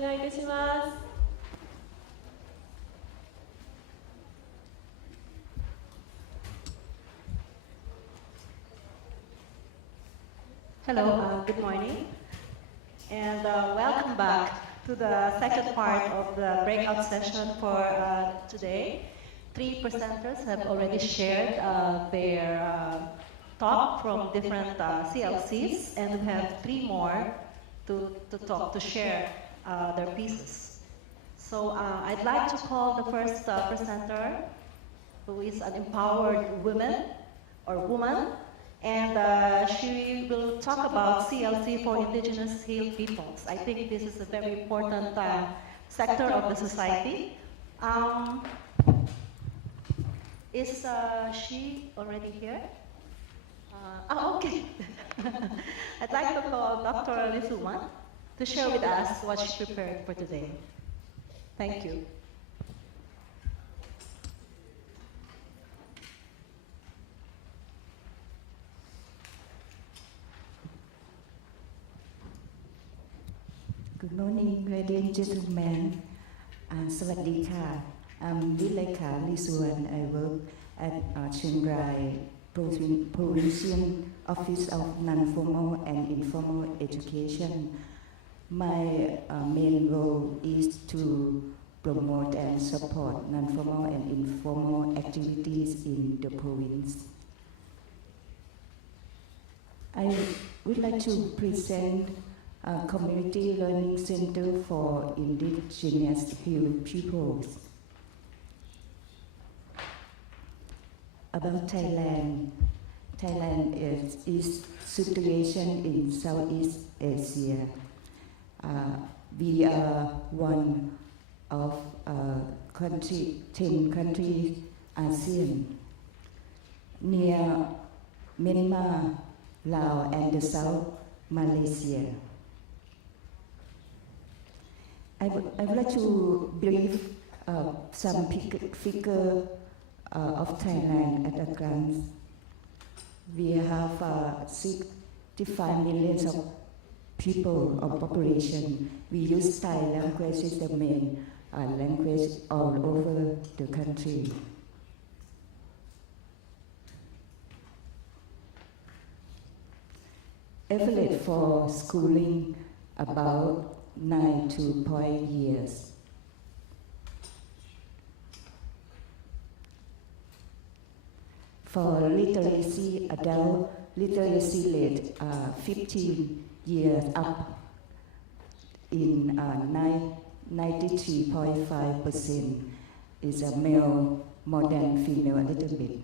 願いいたします。Hello, good morning, and welcome back to the second part of the breakout session for today. Three presenters have already shared their talk from different CLCs, and we have three more to share their pieces. So I'd like to call the first presenter, who is an empowered woman, and she will talk about CLC for Indigenous Hill peoples. I think this is a very important sector of the society. Is she already here? Okay. I'd like to call Dr. Lisuman to share with us what she prepared for today. Thank you. Good morning, ladies and gentlemen. Sawasdee ka. I'm Dileka Lisuan. I work at Chiang Rai Provincial Office of Non-Formal and Informal Education. My main role is to promote and support non-formal and informal activities in the province. I would like to present a Community Learning Center for Indigenous Hill Peoples. About Thailand. Thailand is situation in Southeast Asia. We are one of 10 countries ASEAN near Myanmar, Laos, and the South Malaysia. I would like to brief some figure of Thailand at a glance. We have 65 million of people of population. We use Thai language as the main language all over the country. Average for schooling about 9 to 12 years. For literacy, adult literacy rate 15 years up in 93.5% is a male more than female a little bit.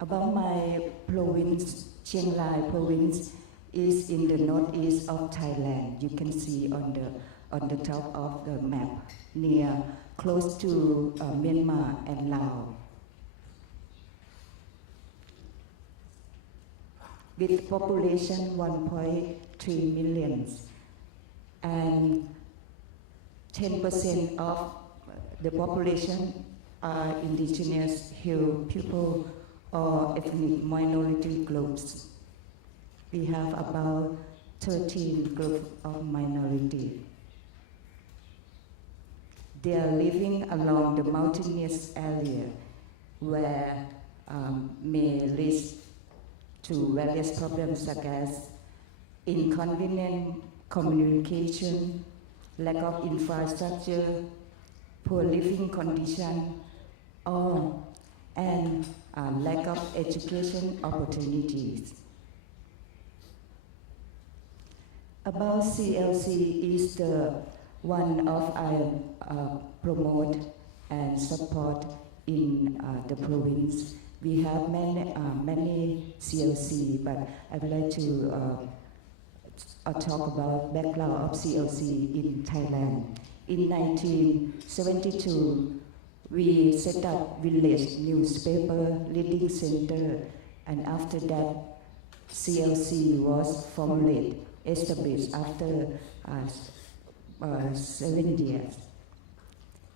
About my province, Chiang Rai province is in the northeast of Thailand. You can see on the top of the map, close to Myanmar and Laos. With population 1.3 million, and 10% of the population are indigenous Hill people or ethnic minority groups. We have about 13 groups of minority. They are living along the mountainous area where may lead to various problems such as inconvenient communication, lack of infrastructure, poor living condition, and lack of education opportunities. About CLC is the one of I promote and support in the province. We have many CLC, but I would like to talk about background of CLC in Thailand. In 1972, we set up village newspaper reading center, and after that, CLC was formally established after 7 years.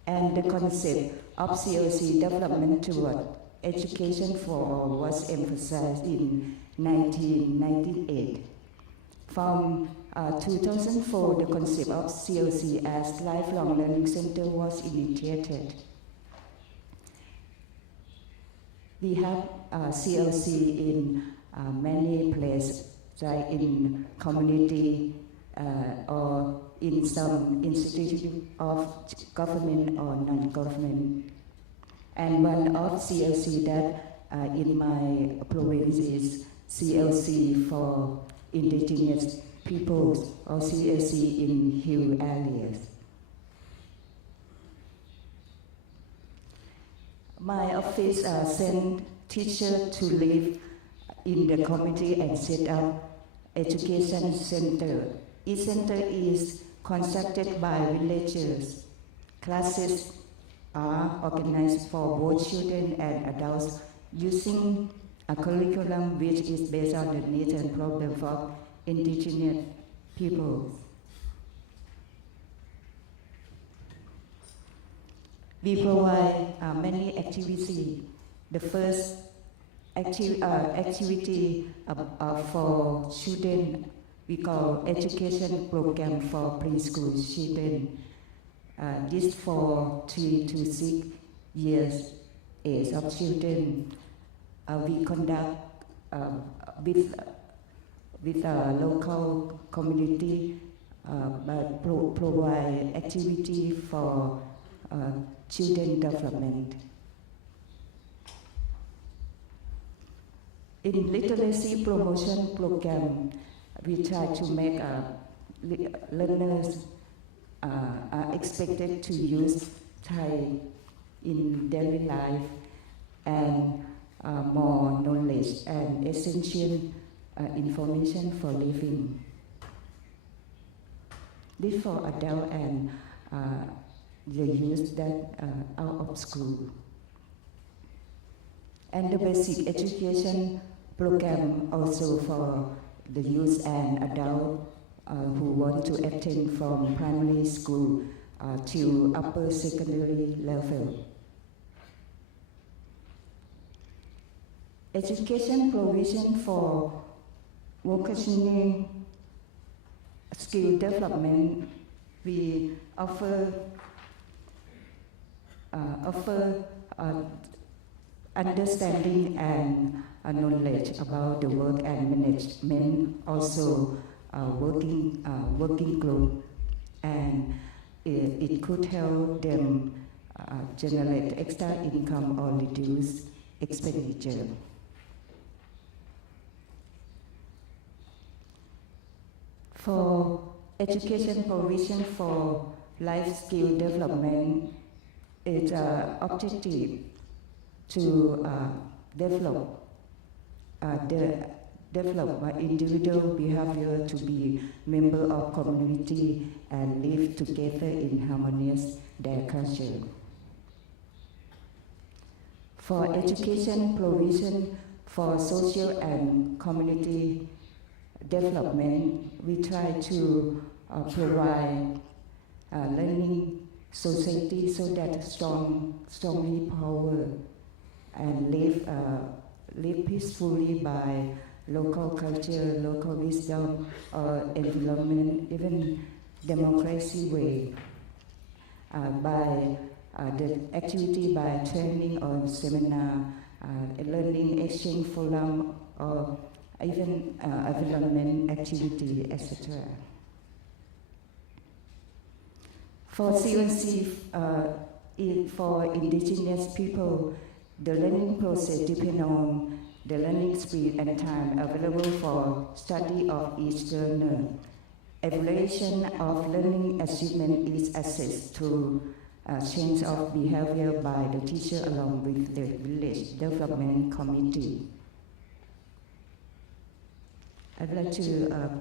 And the concept of CLC development toward education for all was emphasized in 1998. From 2004, the concept of CLC as Lifelong Learning Center was initiated. We have CLC in many places, like in community or in some institute of government or non-government. And one of CLC that in my province is CLC for indigenous peoples, or CLC in hill areas. My office sent teachers to live in the community and set up education center. Each center is constructed by villagers. Classes are organized for both children and adults using a curriculum which is based on the needs and problems of indigenous peoples. We provide many activities. The first activity for children we call education program for preschool children. This for 3 to 6 years age of children. We conduct with a local community, but provide activity for children development. In literacy promotion program, we try to make learners are expected to use Thai in daily life and more knowledge and essential information for living. This for adult and the youth that out of school. And the basic education program also for the youth and adult who want to attend from primary school to upper secondary level. Education provision for vocational skill development, we offer understanding and knowledge about the work and management, also working group, and it could help them generate extra income or reduce expenditure. For education provision for life skill development, it's objective to develop individual behavior to be member of community and live together in harmonious their culture. For education provision for social and community development, we try to provide learning society so that strongly power and live peacefully by local culture, local wisdom, environment, even democracy way, by the activity by training or seminar, learning exchange forum, or even environment activity, etc. For CLC, for indigenous people, the learning process depends on the learning speed and time available for study of each learner. Evaluation of learning achievement is assessed through change of behavior by the teacher along with the village development committee. I'd like to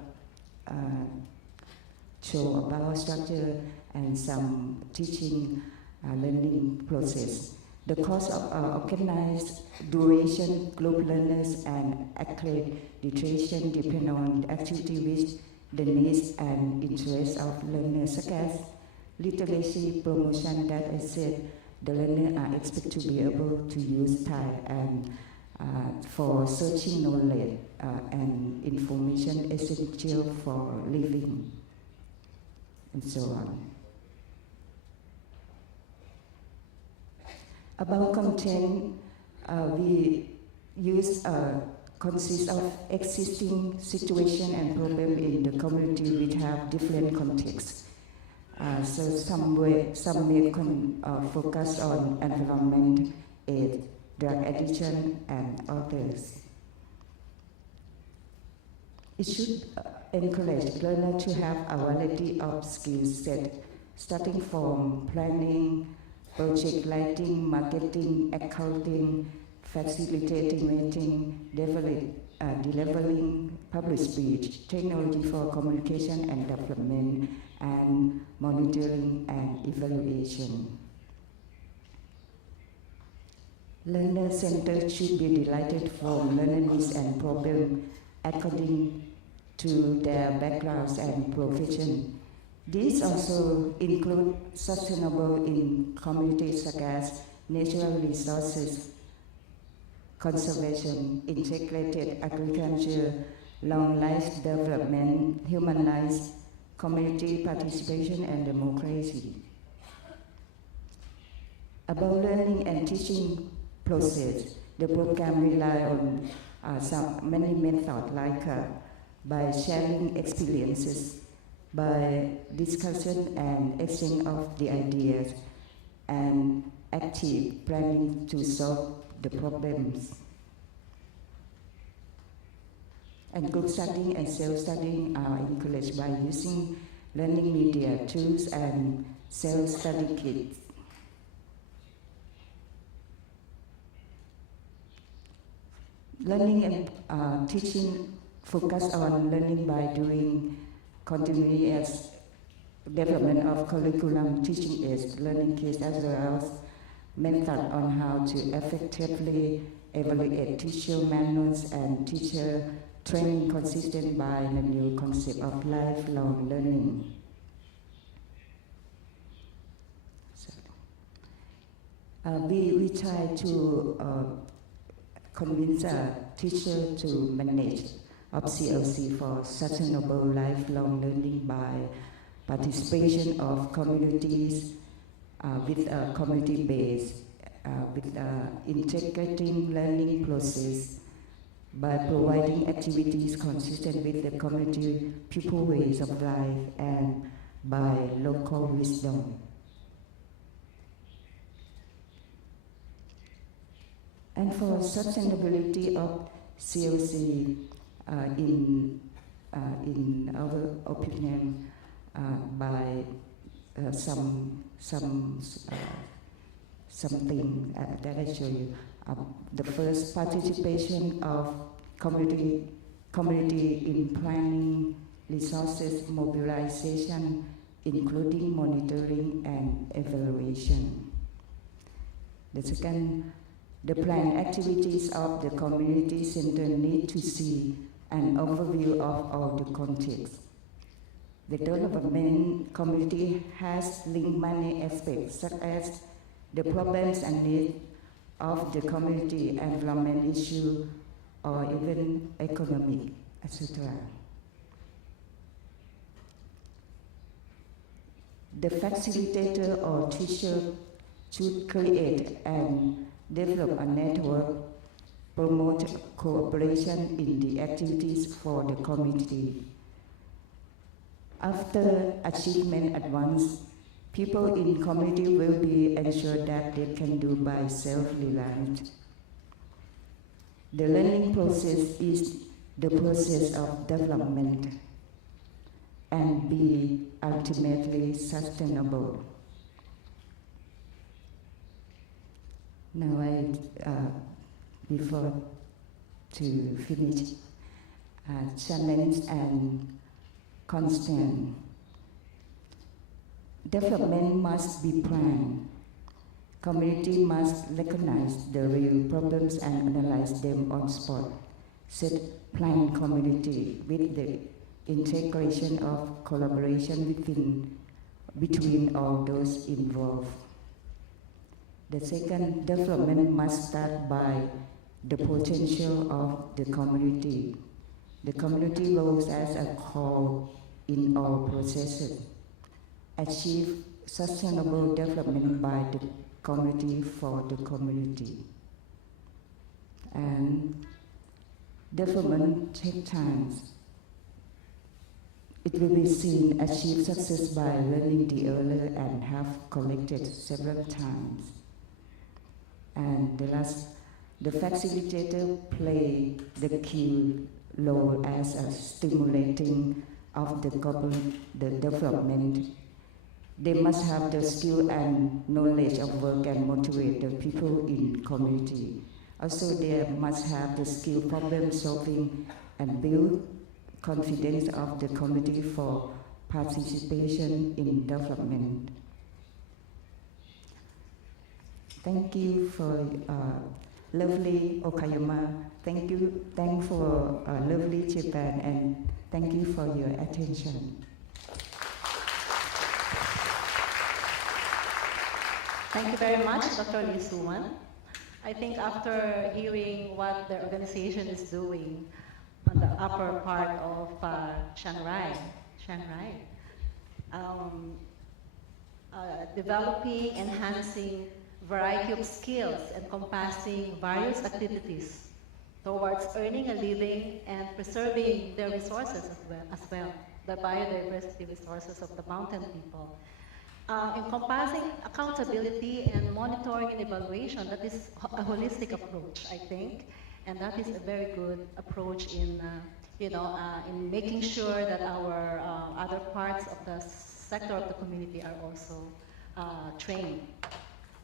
show about structure and some teaching learning process. The cost of organized duration, group learners, and accreditation depend on the activity which the needs and interests of learners, such as literacy promotion that I said the learners are expected to be able to use Thai and for searching knowledge and information essential for living, and so on. About content, we use consists of existing situation and problem in the community which have different contexts. So some may focus on environment, AIDS, drug addiction, and others. It should encourage learners to have a variety of skill set, starting from planning, project lighting, marketing, accounting, facilitating meeting, delivering public speech, technology for communication and development, and monitoring and evaluation. Learner centers should be delighted from learner needs and problems according to their backgrounds and profession. These also include sustainable in communities such as natural resources, conservation, integrated agriculture, long life development, human rights, community participation, and democracy. About learning and teaching process, the program relies on many methods like by sharing experiences, by discussion and exchange of the ideas, and active planning to solve the problems. And group studying and self-studying are encouraged by using learning media tools and self-study kits. Learning and teaching focus on learning by doing continuous development of curriculum, teaching aids, learning kits, as well as method on how to effectively evaluate teacher manuals and teacher training consistent by the new concept of lifelong learning. We try to convince a teacher to manage of CLC for sustainable lifelong learning by participation of communities with a community base, with integrating learning process by providing activities consistent with the community people ways of life and by local wisdom. And for sustainability of CLC, in our opinion, by something that I show you. The first, participation of community in planning, resources mobilization, including monitoring and evaluation. The second, the planned activities of the community center need to see an overview of all the context. The development community has linked many aspects, such as the problems and needs of the community, environment issue, or even economic, etc. The facilitator or teacher should create and develop a network, promote cooperation in the activities for the community. After achievement advance, people in community will be ensured that they can do by self-reliant. The learning process is the process of development and be ultimately sustainable. Now before to finish, challenge and constant. Development must be planned. Community must recognize the real problems and analyze them on spot. Set planned community with the integration of collaboration between all those involved. The second, development must start by the potential of the community. The community roles as a core in all processes. Achieve sustainable development by the community for the community. And development takes time. It will be seen achieve success by learning the earlier and have collected several times. And the facilitator play the key role as a stimulating of the development. They must have the skill and knowledge of work and motivate the people in community. Also, they must have the skill problem solving and build confidence of the community for participation in development. Thank you for lovely Okayama. Thank you for lovely Japan, and thank you for your attention. Thank you very much, Dr. Lee Suman. I think after hearing what the organization is doing on the upper part of Shanghai, developing, enhancing variety of skills encompassing various activities towards earning a living and preserving their resources as well, the biodiversity resources of the mountain people. Encompassing accountability and monitoring and evaluation, that is a holistic approach, I think, and that is a very good approach in, in making sure that our other parts of the sector of the community are also trained.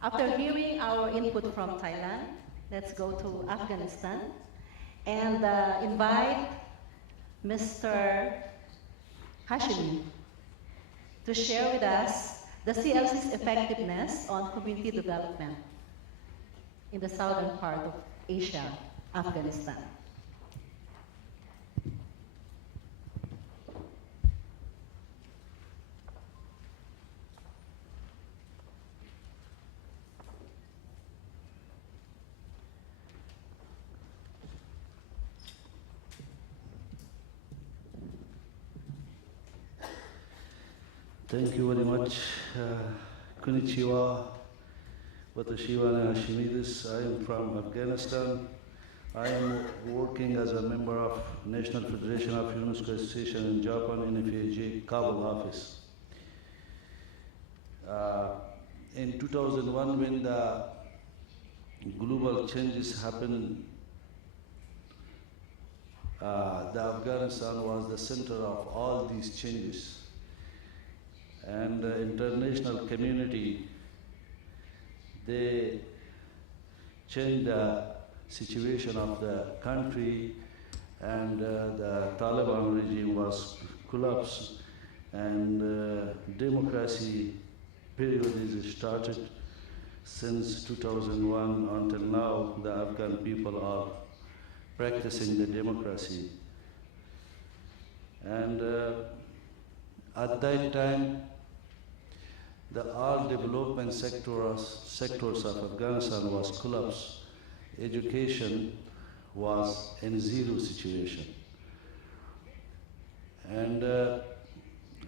After hearing our input from Thailand, let's go to Afghanistan and invite Mr. Hashimi to share with us the CLC's effectiveness on community development in the southern part of Asia, Afghanistan. Thank you very much. Konnichiwa, Watashiwa Hashimidis. I am from Afghanistan. I am working as a member of National Federation of UNESCO Association in Japan, NFAJ, Kabul office. In 2001, when the global changes happened, the Afghanistan was the center of all these changes. And the international community, they changed the situation of the country, and the Taliban regime was collapsed, and democracy period is started. Since 2001 until now, the Afghan people are practicing the democracy. And at that time, the all development sectors of Afghanistan was collapsed. Education was in zero situation. And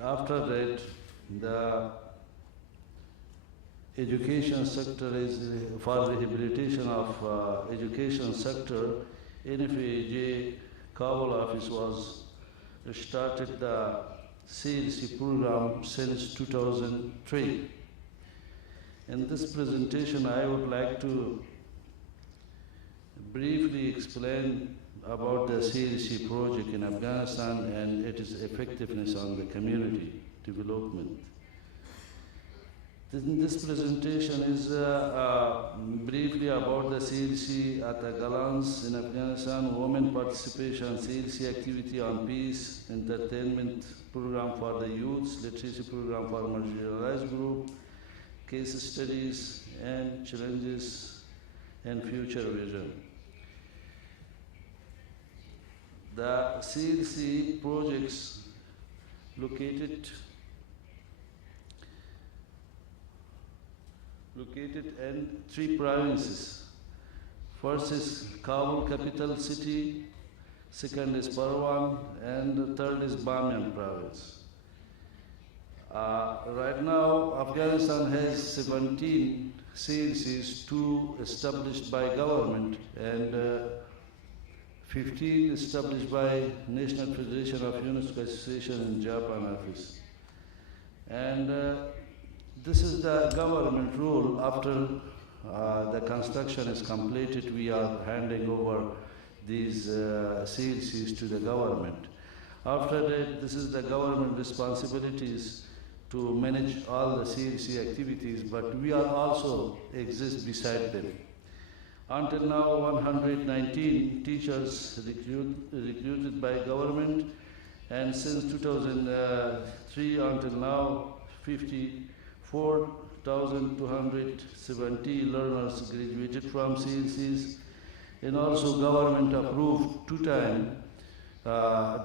after that, the education sector is, for rehabilitation of education sector, NFAJ Kabul office was started the CLC program since 2003. In this presentation, I would like to briefly explain about the CLC project in Afghanistan and its effectiveness on the community development. This presentation is briefly about the CLC at a glance in Afghanistan, women participation, CLC activity on peace, entertainment program for the youths, literacy program for marginalized group, case studies and challenges and future vision. The CLC projects located in 3 provinces. First is Kabul capital city, second is Parwan, and the third is Bamiyan province. Right now, Afghanistan has 17 CLCs, 2 established by government and 15 established by National Federation of UNESCO Association in Japan office. And this is the government rule. After the construction is completed, we are handing over these CLCs to the government. After that, this is the government responsibilities to manage all the CLC activities, but we are also exist beside them. Until now, 119 teachers recruited by government, and since 2003 until now, 54,270 learners graduated from CLCs, and also government approved 2-time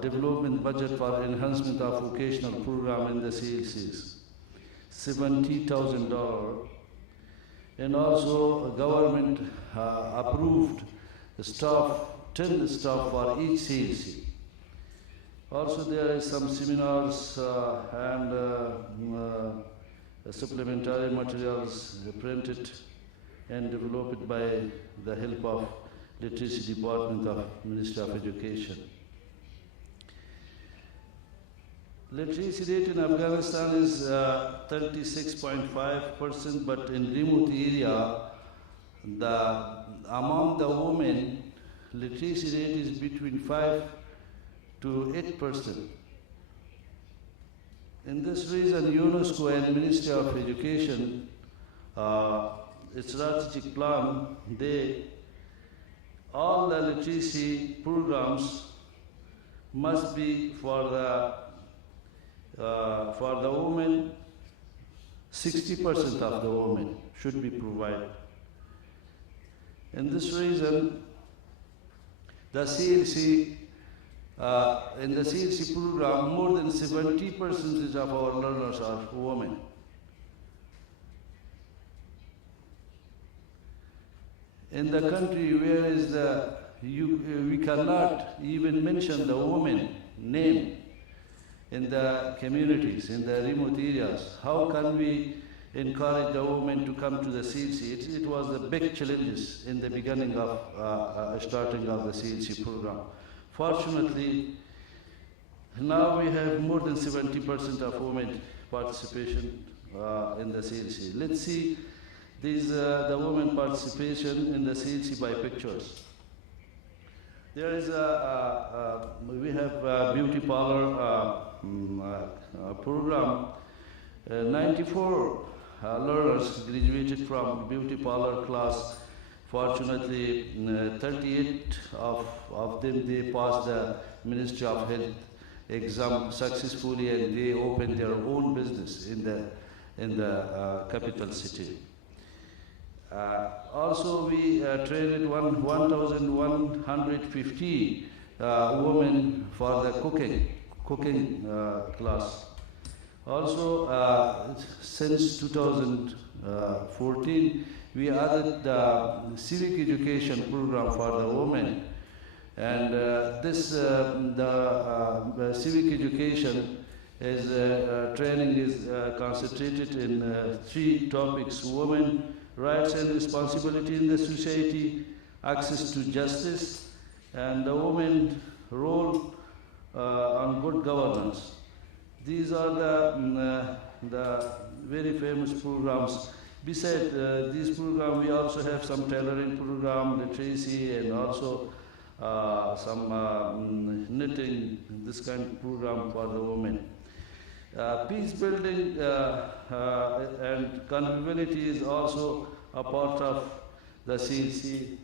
development budget for enhancement of vocational program in the CLCs, $70,000. And also government approved staff, 10 staff for each CLC. Also there is some seminars and supplementary materials printed and developed by the help of Literacy Department of Ministry of Education. Literacy rate in Afghanistan is 36.5%, but in remote area, among the women, literacy rate is between 5 to 8%. In this reason, UNESCO and Ministry of Education, its strategic plan, all the literacy programs must be for the women. 60% of the women should be provided. In this reason, the CLC, in the CLC program, more than 70% of our learners are women. In the country where is we cannot even mention the woman name in the communities, in the remote areas. How can we encourage the women to come to the CLC? It was the big challenges in the beginning of starting of the CLC program. Fortunately, now we have more than 70% of women participation in the CLC. Let's see the women participation in the CLC by pictures. There is we have a beauty parlor program. 94 learners graduated from beauty parlor class. Fortunately, 38 of them, they passed the Ministry of Health exam successfully, and they opened their own business in the capital city. Also, we trained 1,150 women for the cooking class. Also, since 2014, we added the civic education program for the women, and the civic education is training is concentrated in 3 topics: women, rights and responsibility in the society, access to justice, and the women's role on good governance. These are the very famous programs. Besides these programs, we also have some tailoring program, literacy, and also some knitting, this kind of program for the women. Peace building and conviviality is also a part of the CLC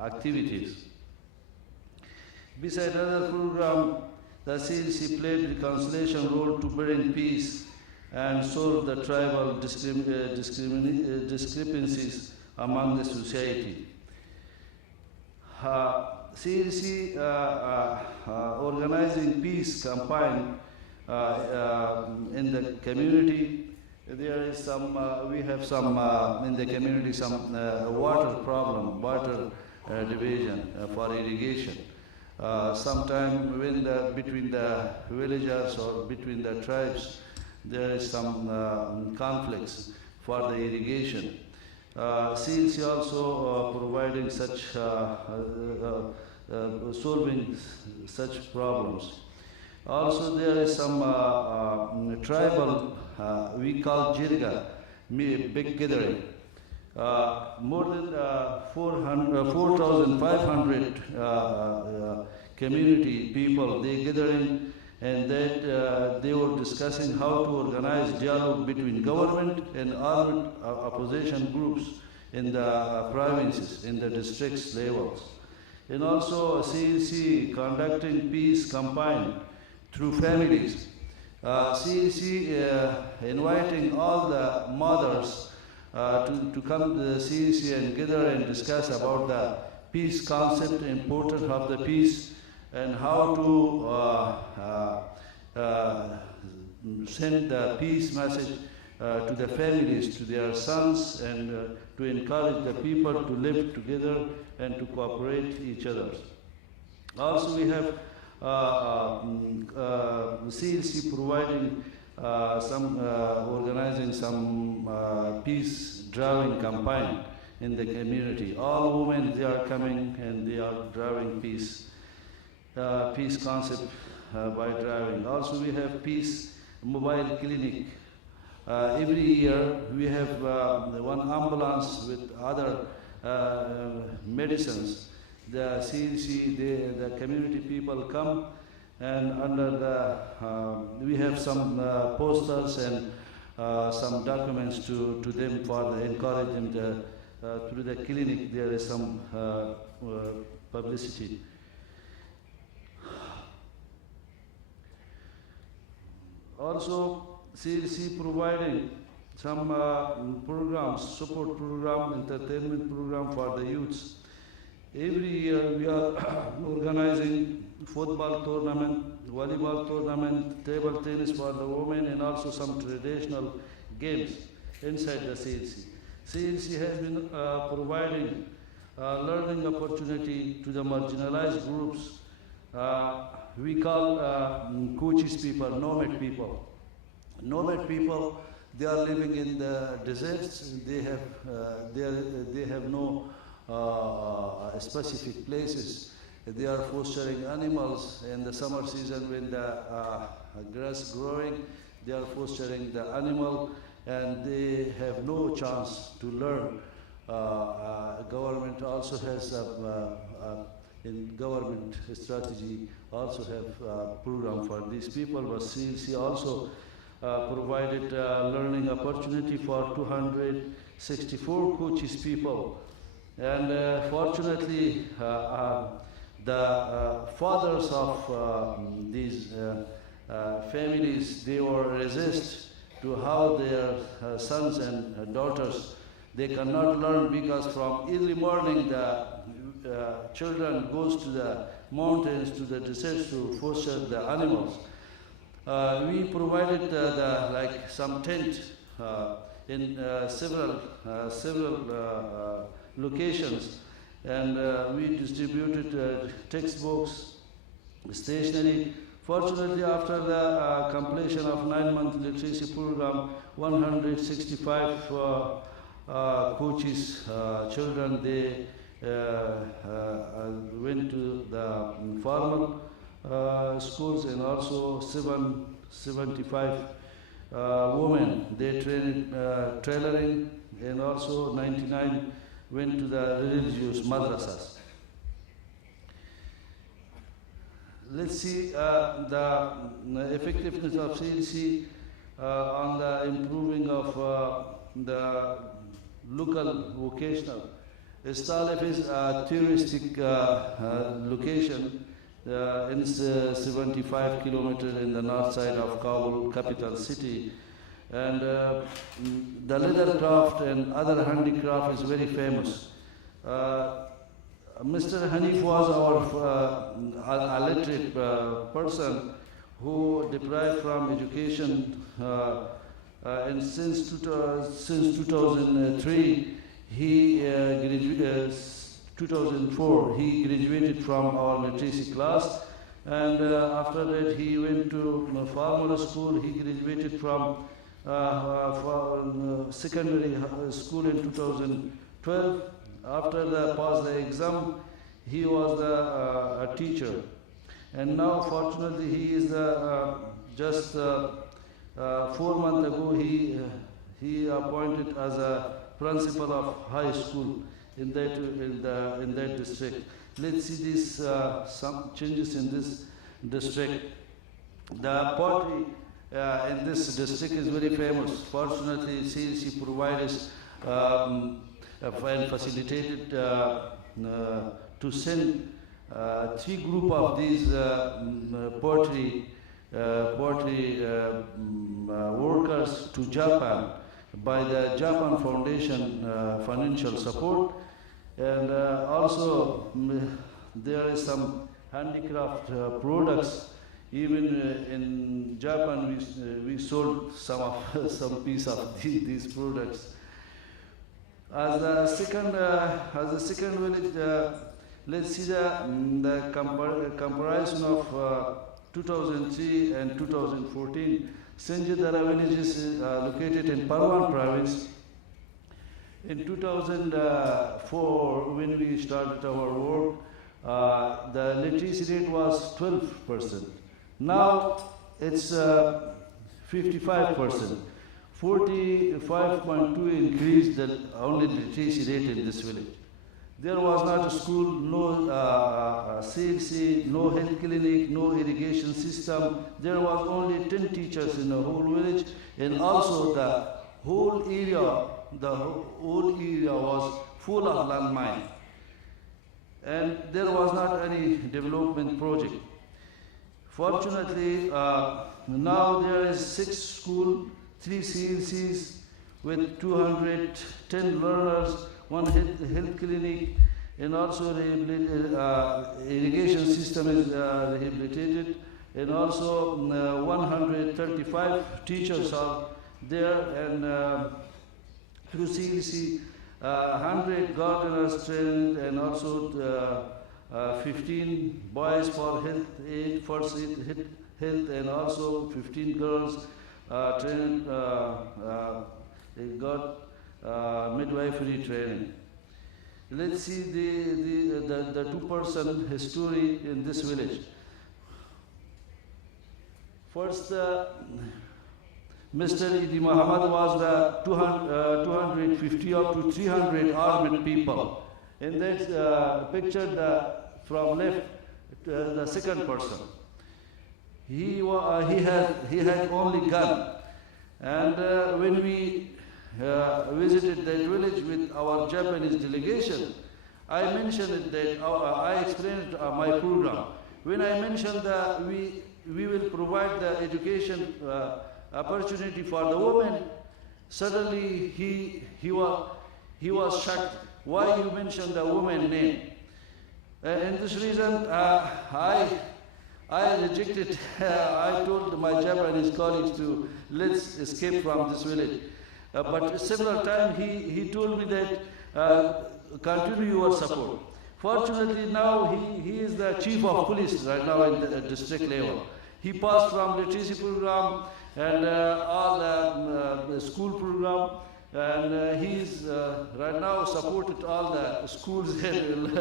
activities. Besides other program, the CLC played reconciliation role to bring peace and solve the tribal discrepancies among the society. CLC organizing peace campaign in the community. There is some, we have some in the community, some water problem, water division for irrigation. Sometime when between the villagers or between the tribes there is some conflicts for the irrigation. CLC also providing such, solving such problems. Also there is some tribal, we call jirga, big gathering. More than 4,500 community people, they gathering, and that they were discussing how to organize dialogue between government and armed opposition groups in the provinces, in the districts levels. And also CLC conducting peace campaign through families. CLC inviting all the mothers to come to the CLC and gather and discuss about the peace concept, importance of the peace, and how to send the peace message to the families, to their sons, and to encourage the people to live together and to cooperate each other. Also we have CLC providing organizing some peace driving campaign in the community. All women, they are coming and they are driving peace concept by driving. Also we have peace mobile clinic. Every year we have one ambulance with other medicines. The CLC, the community people come, and under the, we have some posters and some documents to them for the encourage them through the clinic. There is some publicity. Also, CLC providing some programs, support program, entertainment program for the youths. Every year we are organizing football tournament, volleyball tournament, table tennis for the women, and also some traditional games inside the CLC. CLC has been providing learning opportunity to the marginalized groups. We call Kuchis people, nomad people. Nomad people, they are living in the deserts. They have no specific places. They are fostering animals in the summer season when the grass growing. They are fostering the animal, and they have no chance to learn. Government also has in government strategy also have program for these people, but CLC also provided learning opportunity for 264 Kuchis people. And fortunately, the fathers of these families, they were resist to how their sons and daughters, they cannot learn, because from early morning the children goes to the mountains, to the deserts to foster the animals. We provided like some tent in several locations, and we distributed textbooks, stationery. Fortunately, after the completion of 9-month literacy program, 165 Kuchis children, they went to the formal schools, and also 75 women, they trained tailoring, and also 99 went to the religious madrasas. Let's see the effectiveness of CLC on the improving of the local vocational. Istalef is a touristic location in 75 kilometers in the north side of Kabul, capital city. And the leather craft and other handicraft is very famous. Mr. Hanif was our illiterate person who deprived from education, and since 2003 he graduated 2004, he graduated from our literacy class, and after that he went to formal school. He graduated from secondary school in 2012. After the passed the exam, he was a teacher, and now fortunately he is just 4 months ago he appointed as a principal of high school in that district. Let's see this some changes in this district. The pottery in this district is very famous. Fortunately, CLC provides and facilitated to send 3 group of these pottery workers to Japan by the Japan Foundation financial support, and also there is some handicraft products. Even in Japan, we sold some piece of these products. As a second village, let's see the comparison of 2003 and 2014. Sanjidara village is located in Parwan province. In 2004, when we started our work, the literacy rate was 12%. Now it's 55%. 45.2 increased the only literacy rate in this village. There was not a school, no CLC, no health clinic, no irrigation system. There was only 10 teachers in the whole village, and also the whole area was full of landmine. And there was not any development project. Fortunately, now there is 6 schools, 3 CLCs with 210 learners, 1 health clinic, and also irrigation system is rehabilitated, and also 135 teachers are there, and through CLC, 100 gardeners trained, and also 15 boys for first aid health, and also 15 girls trained, they got midwifery training. Let's see the 2-person history in this village. First, Mr. Idi Muhammad was the 250 up to 300 armed people. In that picture, from left, the second person. He had only gun, and when we visited that village with our Japanese delegation, I mentioned that I explained my program. When I mentioned that we will provide the education opportunity for the women, suddenly he was shocked. Why you mentioned the woman name? And this reason, I rejected. I told my Japanese colleagues to let's escape from this village. But several times he told me that continue your support. Fortunately, now he is the chief of police right now in the district level. He passed from literacy program and all the school program, and he is right now supported all the schools and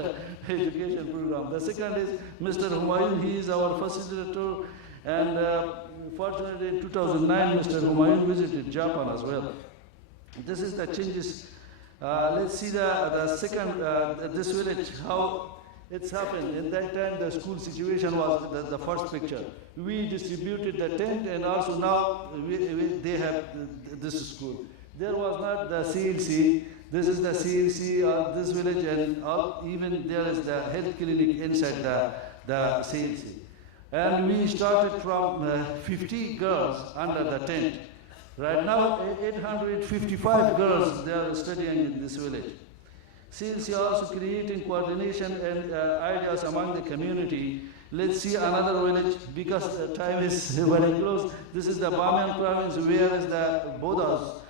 education program. The second is Mr. Humayun. He is our facilitator, and fortunately in 2009 Mr. Humayun visited Japan as well. This is the changes. Let's see the second, this village, how it's happened. In that time, the school situation was the first picture. We distributed the tent, and also now they have this school. There was not the CLC. This is the CLC of this village, and even there is the health clinic inside the CLC. And we started from 50 girls under the tent. Right now, 855 girls, they are studying in this village. CLC also creating coordination and ideas among the community. Let's see another village, because the time is very close. This is the Bamiyan province, where is the Buddhas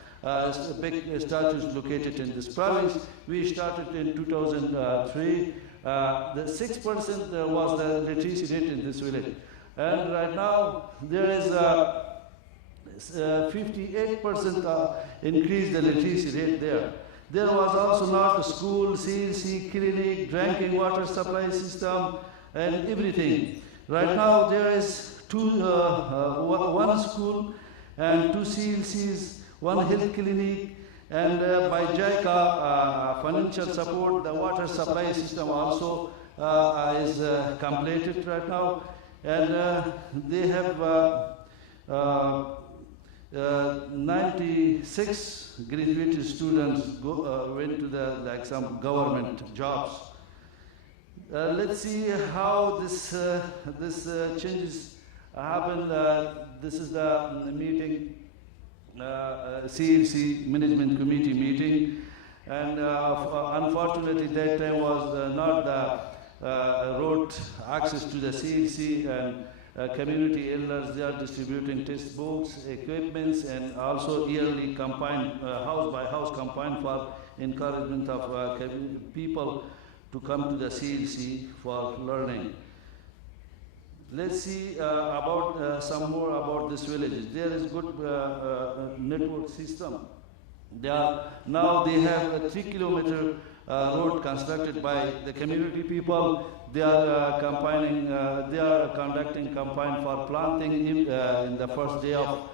big statues located in this province. We started in 2003. The 6% was the literacy rate in this village. And right now, there is 58% increase the literacy rate there. There was also not a school, CLC, clinic, drinking water supply system, and everything. Right now, there is one school and 2 CLCs, 1 health clinic, and by JICA financial support, the water supply system also is completed right now. And they have 96 graduated students went to some government jobs. Let's see how this changes happen. This is the meeting, CLC Management Committee meeting, and unfortunately that time was not the road access to the CLC, and community elders, they are distributing textbooks, equipments, and also yearly campaign, house by house campaign for encouragement of people to come to the CLC for learning. Let's see about some more about this village. There is good network system. Now they have a 3-kilometer road constructed by the community people. They are conducting campaign for planting in the first day of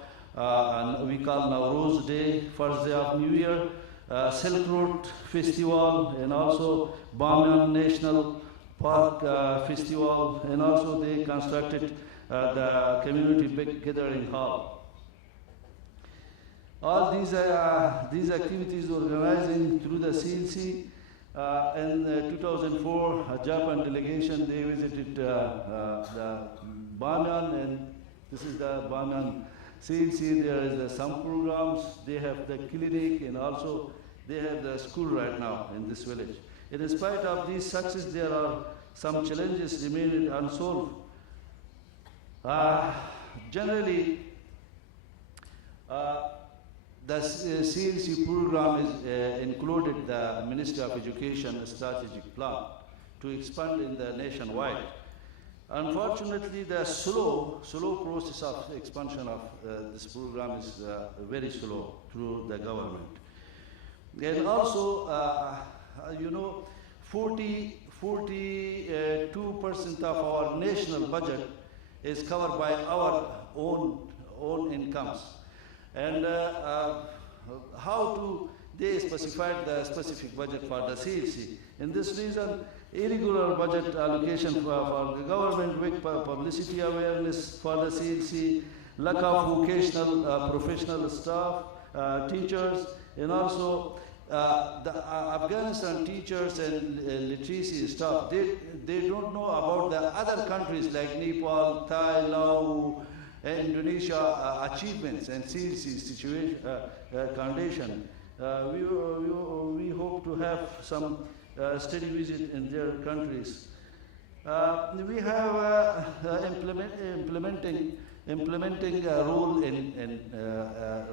we call now Rose Day, first day of New Year, Silk Road Festival, and also Bamyan National Park Festival, and also they constructed the community big gathering hall. All these activities organizing through the CLC. In 2004, a Japan delegation, they visited the Bamyan, and this is the Bamyan CLC. There is some programs. They have the clinic, and also they have the school right now in this village. In spite of these success, there are some challenges remaining unsolved. Generally, the CLC program is included the Ministry of Education strategic plan to expand in the nationwide. Unfortunately, the slow process of expansion of this program is very slow through the government. And also, 42% of our national budget is covered by our own incomes. And how do they specify the specific budget for the CLC? In this reason, irregular budget allocation for the government, weak publicity awareness for the CLC, lack of vocational professional staff, teachers, and also the Afghanistan teachers and literacy staff, they don't know about the other countries like Nepal, Thai, Laos, Indonesia achievements and CLC situation condition. We hope to have some steady visit in their countries. We have implementing a role in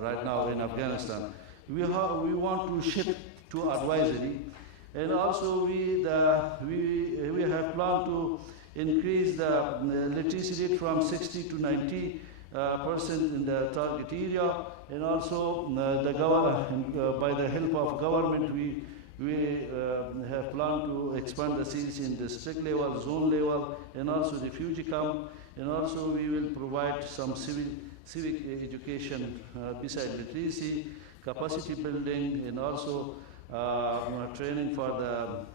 right now in Afghanistan. We want to shift to advisory, and also we have planned to increase the literacy rate from 60 to 90% in the target area, and also by the help of government, we have planned to expand the CLC in district level, zone level, and also refugee camp, and also we will provide some civic education beside literacy, capacity building, and also training for the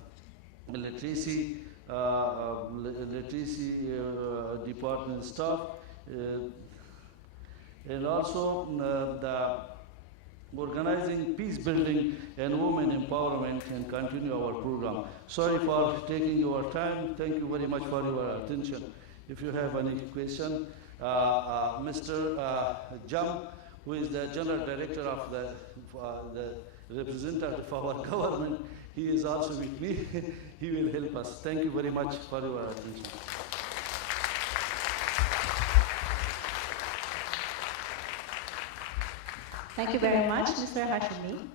literacy department staff, and also the organizing peace building and women empowerment, and continue our program. Sorry for taking your time. Thank you very much for your attention. If you have any question, Mr. Jam, who is the General Director of the representative of our government, he is also with me. He will help us. Thank you very much for your attention. Thank you very much, Mr. Hashimi.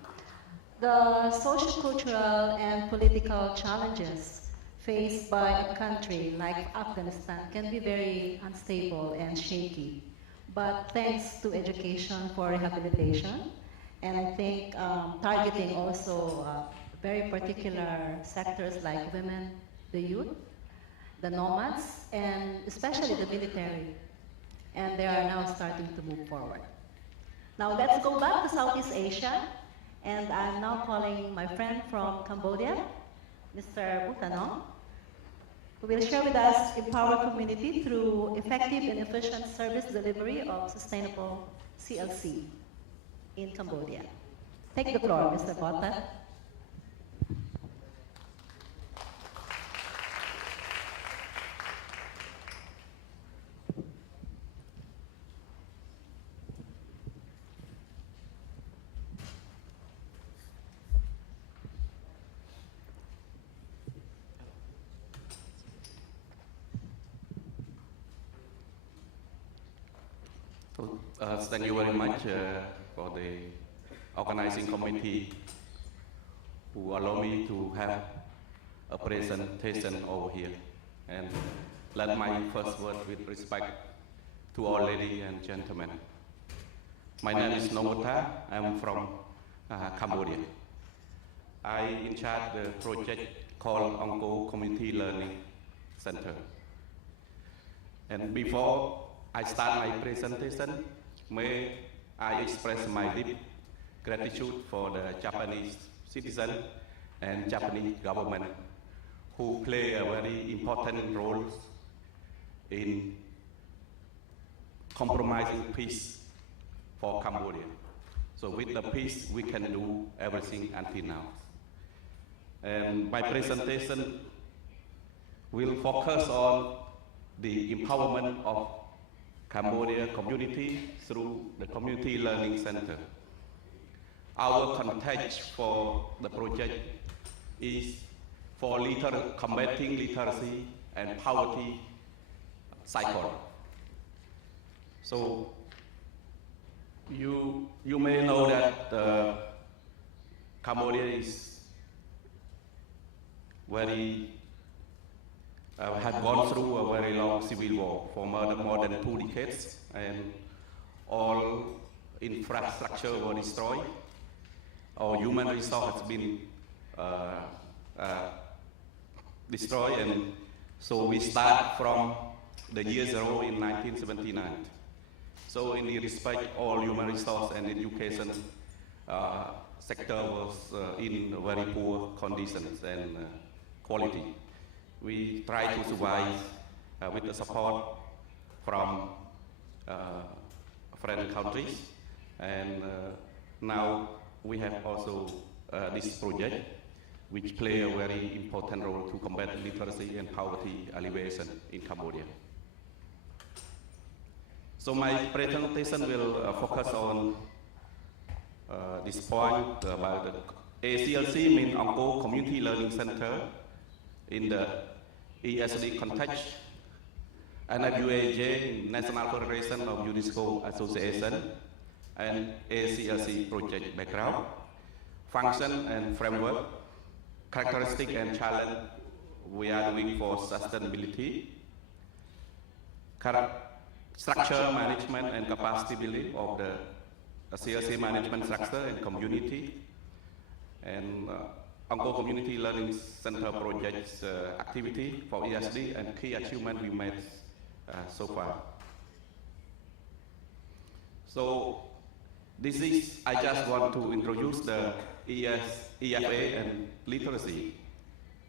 The social, cultural, and political challenges faced by a country like Afghanistan can be very unstable and shaky. But thanks to education for rehabilitation, and I think targeting also very particular sectors like women, the youth, the nomads, and especially the military. And they are now starting to move forward. Now let's go back to Southeast Asia, and I'm now calling my friend from Cambodia, Mr. Utanong, who will share with us Empower Community through effective and efficient service delivery of sustainable CLC in Cambodia. Take the floor, Mr. Bota. Thank you very much for the organizing committee who allow me to have a presentation over here. And let my first word with respect to all ladies and gentlemen. My name is Nongota. I'm from Cambodia. I in charge the project called Onco Community Learning Center. And before I start my presentation, may I express my deep gratitude for the Japanese citizen and Japanese government who play a very important role in compromising peace for Cambodia. So with the peace, we can do everything until now. And my presentation will focus on the empowerment of Cambodia community through the Community Learning Center. Our context for the project is for combating literacy and poverty cycle. So you may know that Cambodia is very have gone through a very long civil war for more than 2 decades, and all infrastructure were destroyed. Our human resource has been destroyed, and so we start from the year 0 in 1979. So in the respect, all human resource and education sector was in very poor conditions and quality. We try to survive with the support from friendly countries, and now we have also this project which play a very important role to combat literacy and poverty alleviation in Cambodia. So my presentation will focus on this point about the ACLC, means Onco Community Learning Center, in the ESD context, NFUAJ, National Federation of UNESCO Association, and ACLC project background, function and framework, characteristic and challenge we are doing for sustainability, structure, management, and capacity building of the CLC management structure and community, and Onco Community Learning Center projects activity for ESD and key achievement we made so far. So this is, I just want to introduce the EFA and literacy,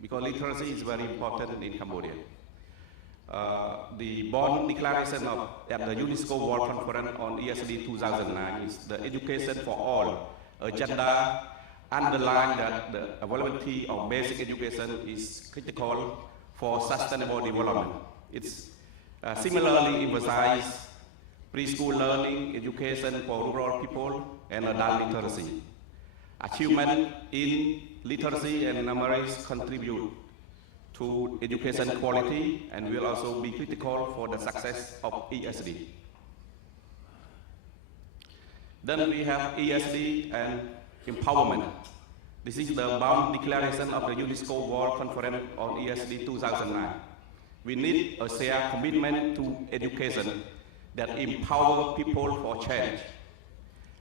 because literacy is very important in Cambodia. The Bonn Declaration at the UNESCO World Conference on ESD 2009 is the education for all agenda, underline that the availability of basic education is critical for sustainable development. It's similarly emphasized preschool learning, education for rural people, and adult literacy. Achievement in literacy and numeracy contribute to education quality and will also be critical for the success of ESD. Then we have ESD and empowerment. This is the bound declaration of the UNESCO World Conference on ESD 2009. We need a shared commitment to education that empower people for change.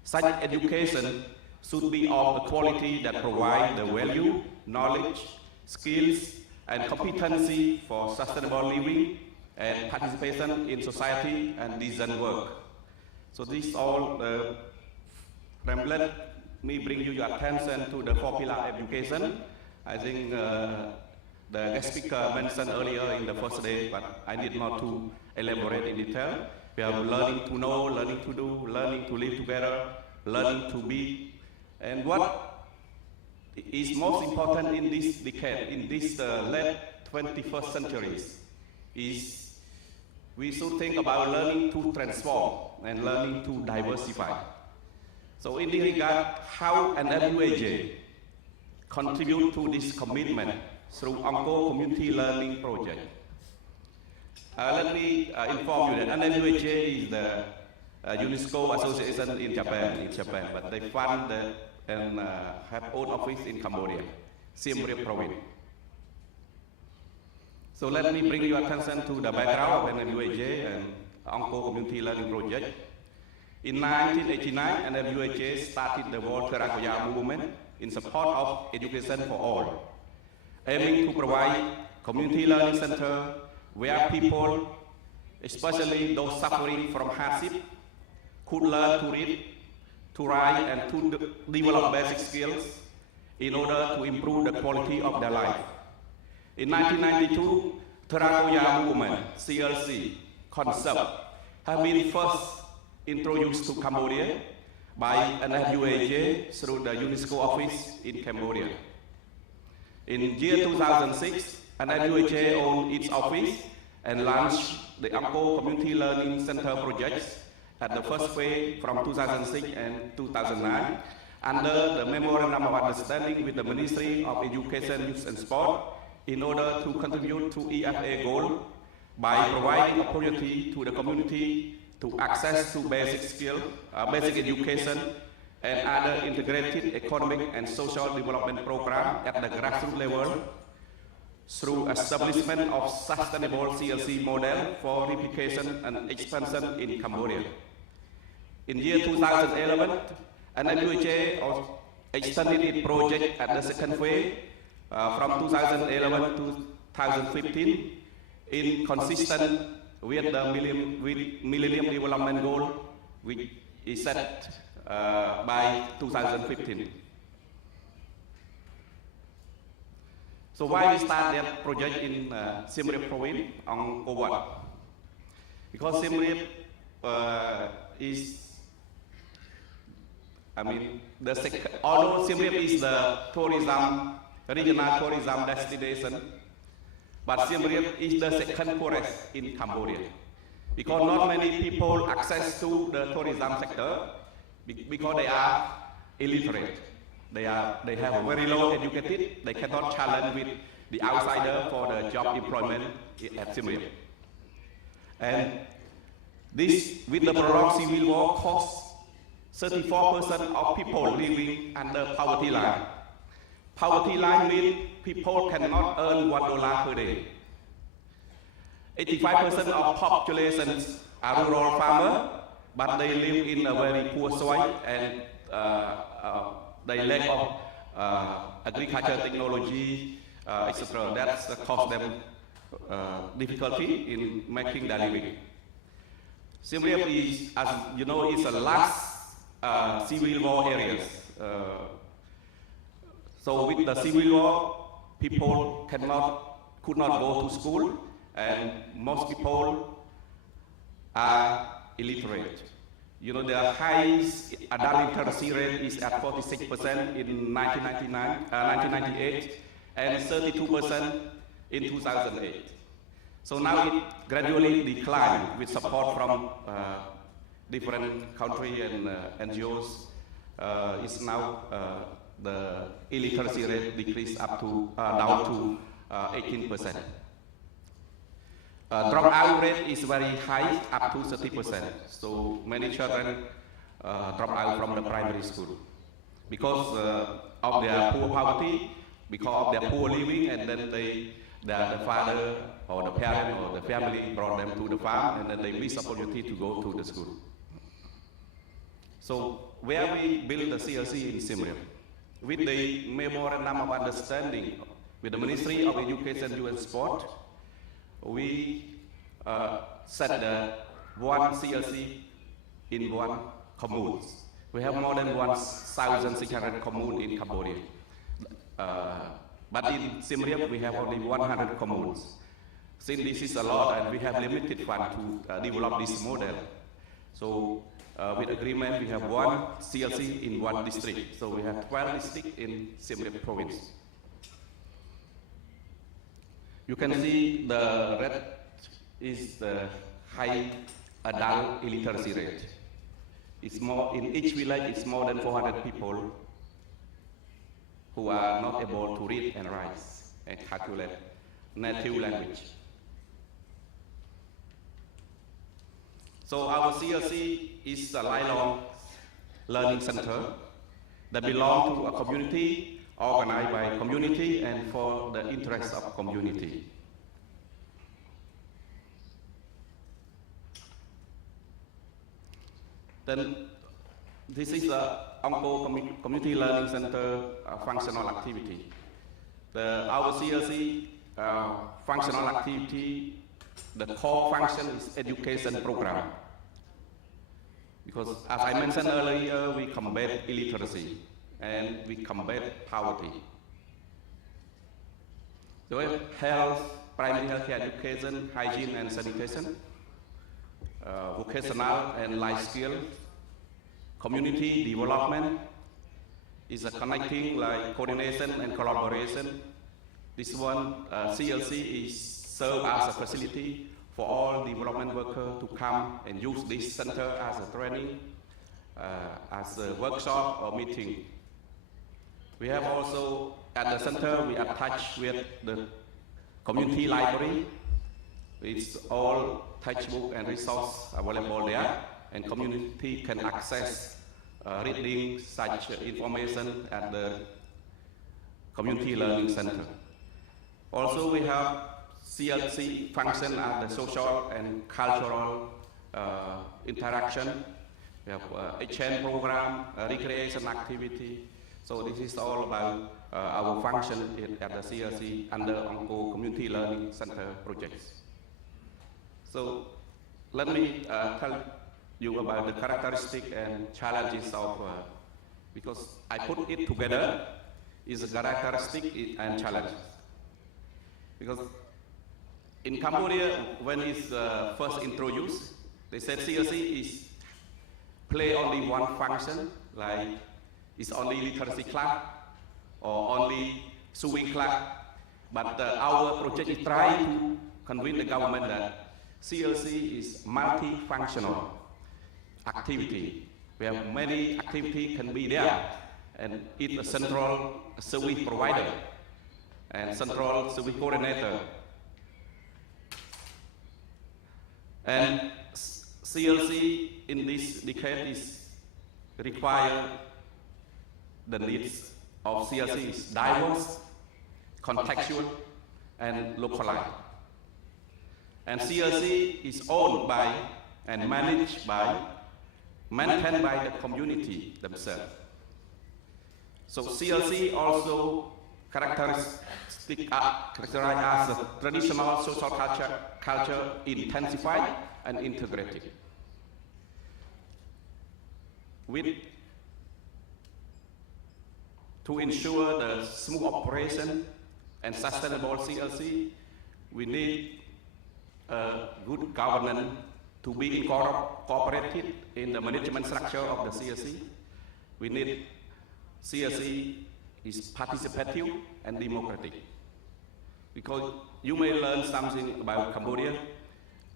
Such education should be of a quality that provide the value, knowledge, skills, and competency for sustainable living and participation in society and decent work. So this all let me bring you your attention to the 4-pillar education. I think the guest speaker mentioned earlier in the first day, but I need not to elaborate in detail. We are learning to know, learning to do, learning to live together, learning to be. And what is most important in this decade, in this late 21st centuries, is we should think about learning to transform and learning to diversify. So in this regard, how an NWAJ contribute to this commitment through Angkor Community Learning Project. Let me inform you that NWAJ is the UNESCO association in Japan, but they fund and have own office in Cambodia, Siem Reap province. So let me bring your attention to the background of NWAJ and Angkor Community Learning Project. In 1989, NWAJ started the World Terakoya movement in support of education for all, aiming to provide community learning center where people, especially those suffering from hardship, could learn to read, to write, and to develop basic skills in order to improve the quality of their life. In 1992, Terakoya movement, CLC concept, have been first introduced to Cambodia by NWAJ through the UNESCO office in Cambodia. In year 2006, NWAJ owned its office and launched the Angkor Community Learning Center projects at the first phase from 2006 and 2009 under the Memorandum of Understanding with the Ministry of Education, Youth and Sport in order to contribute to EFA goal by providing opportunity to the community to access to basic skill, basic education, and other integrated economic and social development program at the grassroots level through establishment of sustainable CLC model for replication and expansion in Cambodia. In year 2011, NWAJ extended its project at the second phase from 2011 to 2015 in consistent with the Millennium Development Goal, which is set by 2015. So why we start that project in Siem Reap province on Kobat? Because Siem Reap is, although Siem Reap is the regional tourism destination, but Siem Reap is the second poorest in Cambodia. Because not many people access to the tourism sector because they are illiterate. They have a very low educated, they cannot challenge with the outsider for the job employment at Siem Reap. And this, with the prolonged civil war, caused 34% of people living under poverty line. Poverty line means people cannot earn $1 per day. 85% of population are rural farmers, but they live in a very poor soil and they lack of agriculture technology, etc. That's caused them difficulty in making their living. Siem Reap is, as you know, is a last civil war areas. So with the civil war, people could not go to school, and most people are illiterate. You know, the highest adult literacy rate is at 46% in 1998 and 32% in 2008. So now it gradually declined with support from different countries and NGOs. It's now the illiteracy rate decreased up to down to 18%. Dropout rate is very high, up to 30%. So many children drop out from the primary school because of their poor poverty, because of their poor living, and then the father or the parent or the family brought them to the farm, and then they miss opportunity to go to the school. So where we build the CLC in Siem Reap, with the memorandum of understanding with the Ministry of Education, Youth and Sport, we set the one CLC in one commune. We have more than 1,600 communes in Cambodia. But in Siem Reap, we have only 100 communes. Since this is a lot and we have limited fund to develop this model, so with agreement, we have one CLC in one district. So we have 12 districts in Siem Reap province. You can see the red is the high adult illiteracy rate. It's more, in each village, it's more than 400 people who are not able to read and write and calculate native language. So our CLC is a lifelong learning center that belongs to a community, organized by community and for the interest of community. Then this is the Angko Community Learning Center functional activity. Our CLC functional activity, the core function is education program. Because as I mentioned earlier, we combat illiteracy and we combat poverty. So we have health, primary health care education, hygiene and sanitation, vocational and life skills, community development is a connecting like coordination and collaboration. This one, CLC is serve as a facility for all development workers to come and use this center as a training, as a workshop or meeting. We have also, at the center, we attach with the community library. It's all textbook and resource available there, and community can access reading such information at the community learning center. Also, we have CLC function as the social and cultural interaction. We have exchange program, recreation activity. So this is all about our function at the CLC under Angko Community Learning Center projects. So let me tell you about the characteristic and challenges of, because I put it together, is a characteristic and challenges. Because in Cambodia, when it's first introduced, they said CLC is play only one function, like it's only literacy club or only sewing club. But our project is trying to convince the government that CLC is multifunctional activity. We have many activities can be there, and it's a central service provider and central service coordinator. And CLC in this decade is require the needs of CLC is diverse, contextual, and localized. And CLC is owned by and managed by, maintained by the community themselves. So CLC also characterized as a traditional social culture intensified and integrated. To ensure the smooth operation and sustainable CLC, we need good governance to be incorporated in the management structure of the CLC. We need CLC is participative and democratic. Because you may learn something about Cambodia,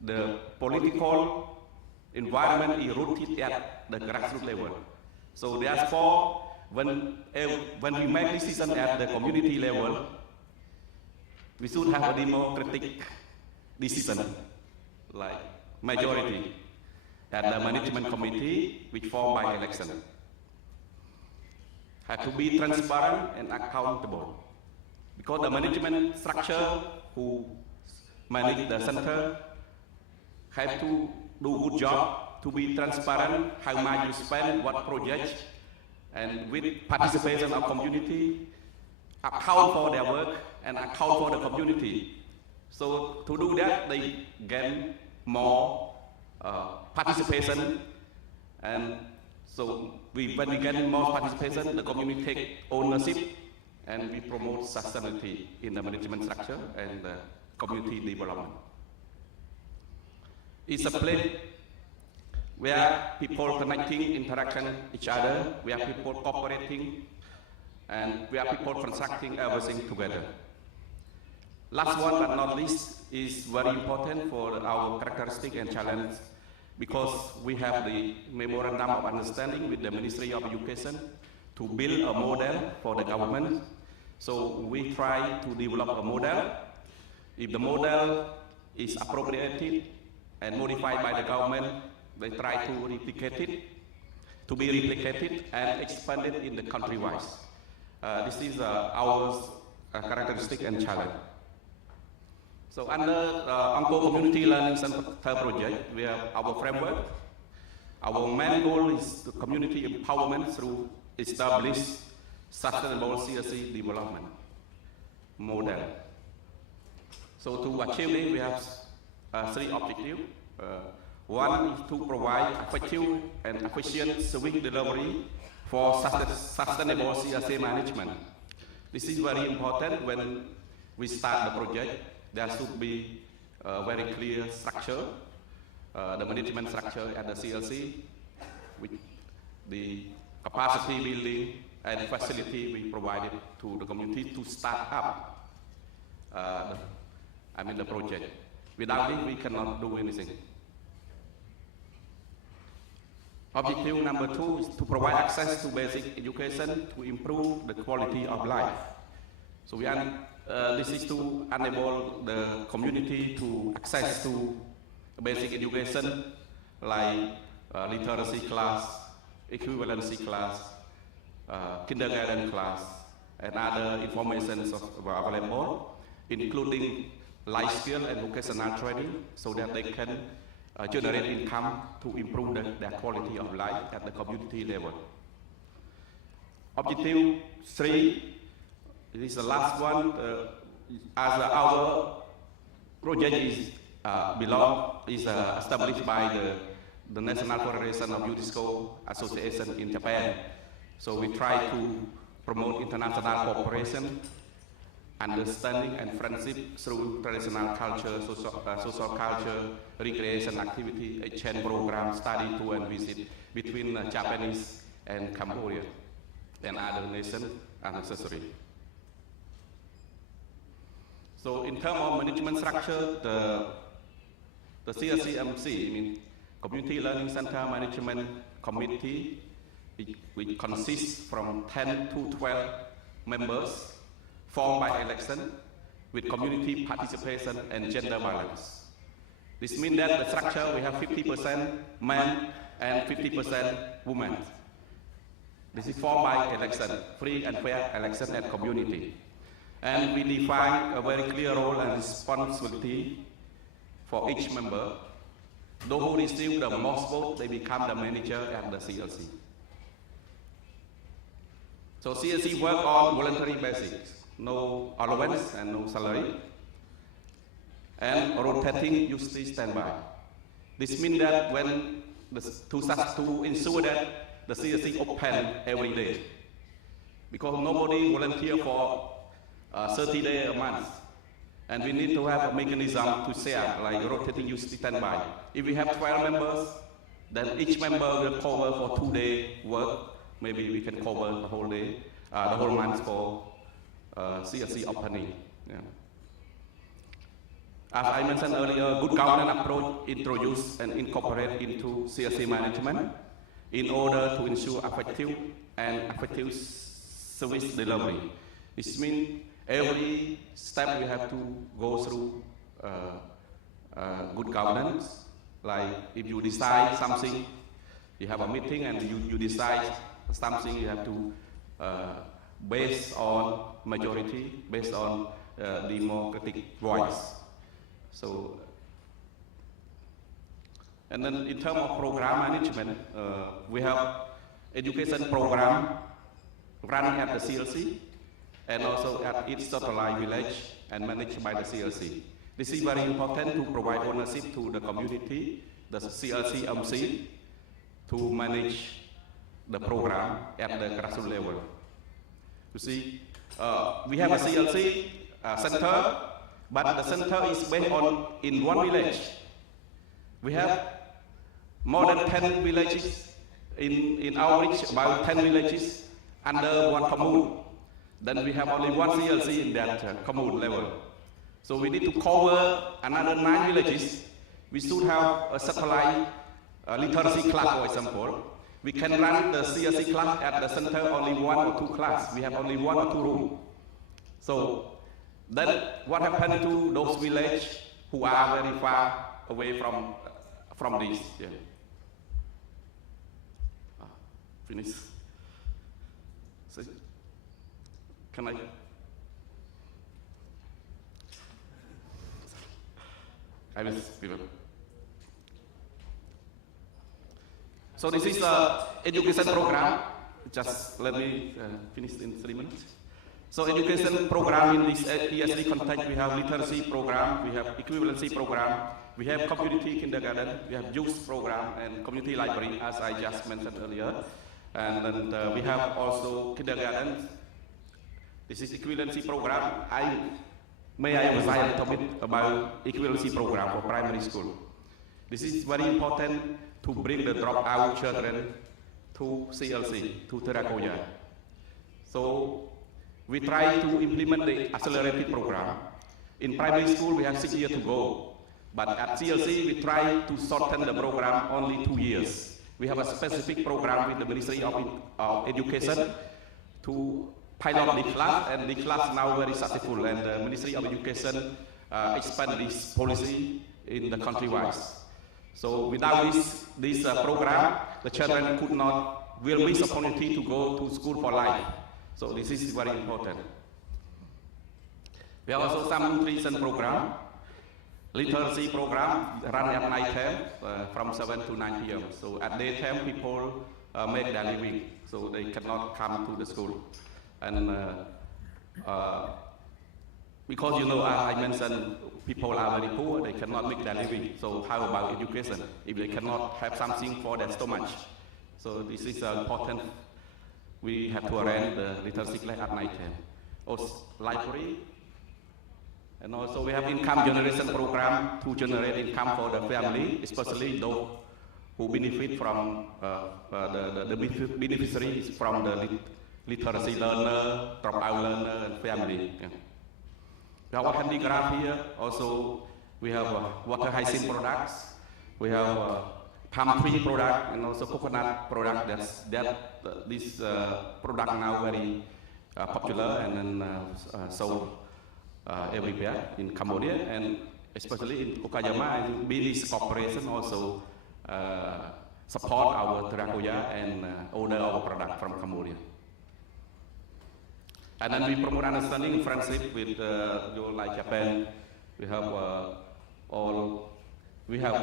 the political environment is rooted at the grassroots level. So therefore, when we make decisions at the community level, we should have a democratic decision, like majority. and the management committee, which formed by election, have to be transparent and accountable. Because the management structure who manage the center have to do a good job to be transparent, how much you spend, what projects, and with participation of community, account for their work and account for the community. So to do that, they gain more participation, and so when we get more participation, the community take ownership, and we promote sustainability in the management structure and community development. It's a place where people connecting, interacting each other, where people cooperating, and where people constructing everything together. Last one but not least is very important for our characteristic and challenge, because we have the memorandum of understanding with the Ministry of Education to build a model for the government. So we try to develop a model. If the model is appropriated and modified by the government, they try to replicate it, to be replicated and expanded in the country-wise. This is our characteristic and challenge. So under Angko Community Learning Center project, we have our framework. Our main goal is the community empowerment through established sustainable CLC development model. So to achieve it, we have 3 objectives. One is to provide effective and efficient service delivery for sustainable CLC management. This is very important. When we start the project, there should be a very clear structure, the management structure at the CLC, with the capacity building and facility we provided to the community to start up the project. Without it, we cannot do anything. Objective number 2 is to provide access to basic education to improve the quality of life. So this is to enable the community to access to basic education like literacy class, equivalency class, kindergarten class, and other information available, including life skill and vocational training, so that they can generate income to improve their quality of life at the community level. Objective 3, this is the last one. As our project is established by the National Federation of UNESCO Association in Japan, so we try to promote international cooperation, understanding and friendship through traditional culture, social culture, recreation activity, exchange program, study tour and visit between Japanese and Cambodia and other nations are necessary. So in terms of management structure, the CLCMC, Community Learning Center Management Committee, which consists from 10 to 12 members, formed by election, with community participation and gender balance. This means that the structure, we have 50% men and 50% women. This is formed by election, free and fair election at community. And we define a very clear role and responsibility for each member. Those who receive the most votes, they become the manager at the CLC. So CLC work on voluntary basis, no allowance and no salary, and rotating usually standby. This means that when to ensure that the CLC open every day, because nobody volunteer for 30 days a month, and we need to have a mechanism to share, like rotating usually standby. If we have 12 members, then each member will cover for 2 days work. Maybe we can cover the whole day, the whole month for CLC opening. Yeah. As I mentioned earlier, good governance approach introduced and incorporated into CLC management in order to ensure effective service delivery. This means every step we have to go through good governance Like if you decide something, you have a meeting and you decide something, you have to based on majority, based on democratic voice. So, and then in terms of program management, we have education program running at the CLC and also at each satellite village and managed by the CLC. This is very important to provide ownership to the community, the CLC MC, to manage the program at the grassroots level. You see, we have a CLC center, but the center is based on in one village. We have more than 10 villages in our reach, about 10 villages under one commune. Then we have only one CLC in that commune level. So we need to cover another 9 villages. We should have a satellite literacy class, for example. We can run the CLC class at the center only 1 or 2 class. We have only 1 or 2 rooms. So then what happened to those villages who are very far away from this? Yeah. Finish. So, can I? I will speak. So this is an education program. Just let me finish in 3 minutes. So education program in this ESD context, we have literacy program, we have equivalency program, we have community kindergarten, we have youth program and community library, as I just mentioned earlier. And then we have also kindergarten. This is equivalency program. May I emphasize a little bit about equivalency program for primary school. This is very important to bring the dropout children to CLC, to Terakoya. So we try to implement the accelerated program. In primary school, we have 6 years to go. But at CLC, we try to shorten the program only 2 years. We have a specific program with the Ministry of Education to pilot the class, and the class now very successful. And the Ministry of Education expand this policy in the country-wise. So without this program, the children will miss opportunity to go to school for life. So this is very important. We have also some nutrition program, literacy program run at night time from 7 to 9 p.m. So at daytime, people make their living, so they cannot come to the school. And because you know, I mentioned people are very poor, they cannot make their living. So how about education if they cannot have something for their stomach? So this is important. We have to arrange the literacy class at night time. Also library. And also we have income generation program to generate income for the family, especially those who benefit from the beneficiaries from the literacy learner, dropout learner, and family. Yeah. We have a handicraft here. Also, we have water hyacinth products. We have palm tree product and also coconut product. This product now very popular and then sold everywhere in Cambodia, and especially in Okayama, and Business Corporation also support our Terakoya and order our product from Cambodia. And then we promote understanding, friendship with like Japan. We have we have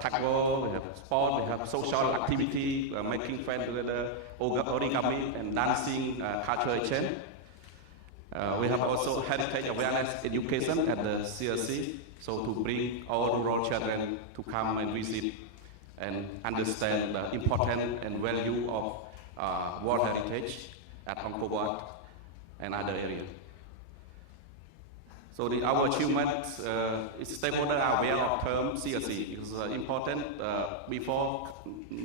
taekwondo, we have sport, we have social activity, making friends together, origami and dancing, cultural exchange. We have also heritage awareness education at the CLC, so to bring all rural children to come and visit and understand the importance and value of world heritage at Angkor Wat and other areas. So our achievement is stakeholders are aware of term CLC. It's important. Before,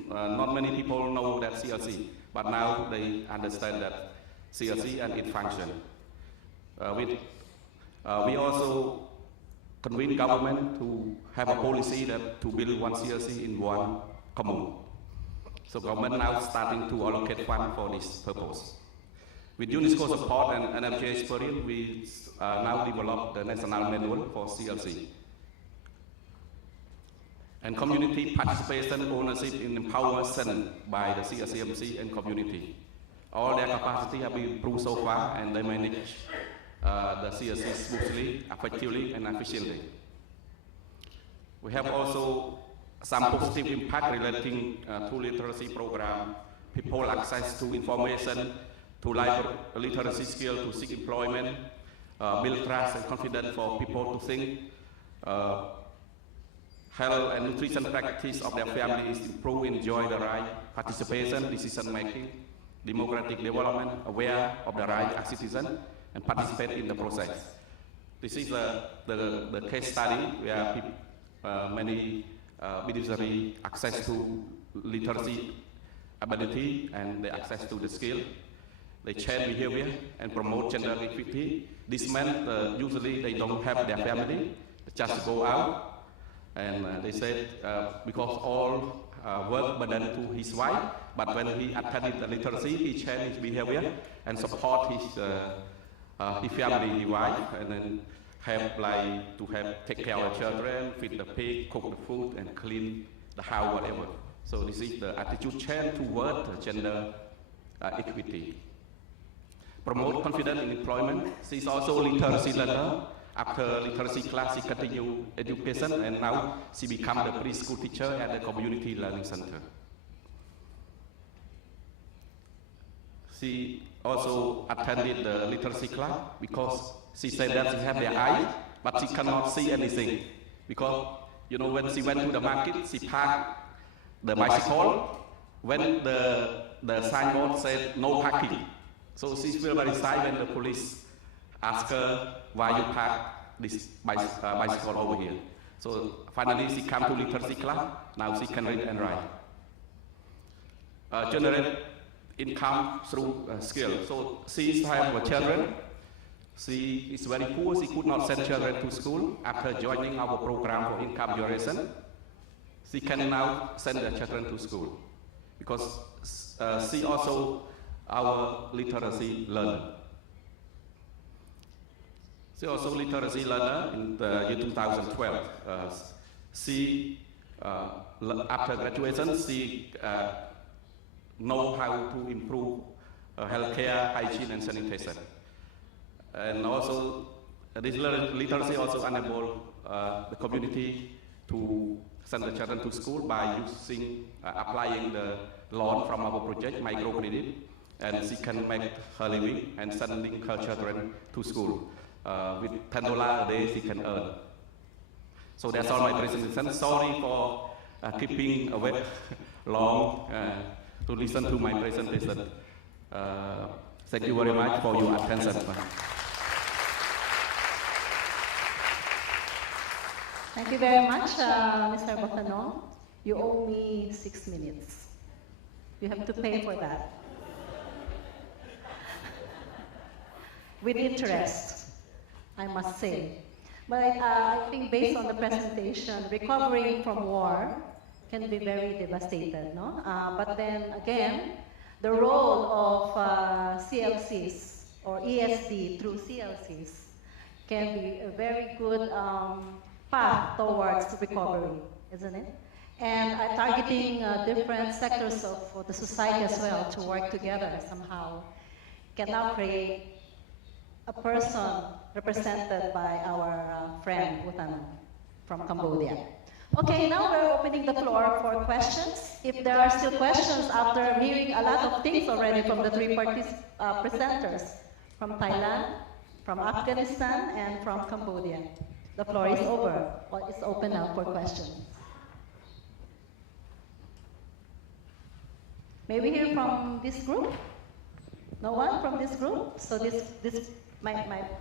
not many people know that CLC, but now they understand that CLC and its function. We also convince government to have a policy that to build one CLC in one commune. So government now starting to allocate funds for this purpose. With UNESCO support and NMJ experience, we now develop the national manual for CLC. and community participation, ownership, and empowerment by the CLCMC and community. All their capacity have been improved so far, and they manage the CLC smoothly, effectively, and efficiently. We have also some positive impact relating to literacy program, people access to information, to literacy skill, to seek employment, build trust and confidence for people to think. Health and nutrition practice of their family is improve, enjoy the right, participation, decision making, democratic development, aware of the right as citizen, and participate in the process. This is the case study where many beneficiaries access to literacy ability and the access to the skill. They change behavior and promote gender equity. This meant usually they don't have their family, they just go out. And they said because all work burden to his wife, but when he attended the literacy, he changed his behavior and support his family, his wife, and then help like to take care of the children, feed the pig, cook the food, and clean the house, whatever. So this is the attitude change toward gender equity. Promote confidence in employment. She's also literacy learner. After literacy class, she continued education, and now she became the preschool teacher at the community learning center. She also attended the literacy class because she said that she had their eyes, but she cannot see anything. Because, you know, when she went to the market, she parked the bicycle when the signboard said no parking. So she felt very shy when the police asked her, why you park this bicycle over here? So finally she came to literacy class, now she can read and write. Generate income through skill. So she has children. She is very poor, she could not send children to school. After joining our program for income generation, she can now send the children to school because she also our literacy learner. She also literacy learner in the year 2012. She, after graduation, she know how to improve healthcare, hygiene, and sanitation. And also, this literacy also enable the community to send the children to school by using, applying the loan from our project, microcredit, and she can make her living and sending her children to school. With $10 a day, she can earn. So that's all my presentation. Sorry for keeping away long to listen to my presentation. Thank you very much for your attention. Thank you very much, Mr. Bakanon. You owe me 6 minutes. You have to pay for that. With interest, I must say. But I think based on the presentation, recovering from war can be very devastated, no? But then again, the role of CLCs or ESD through CLCs can be a very good path towards recovery, isn't it? And targeting different sectors of the society as well to work together somehow can now create a person represented by our friend Bhutan from Cambodia. Okay, now we're opening the floor for questions. If there are still questions after hearing a lot of things already from the three presenters, from Thailand, from Afghanistan, and from Cambodia. The floor is over. It's open now for questions. May we hear from this group? No one from this group? So my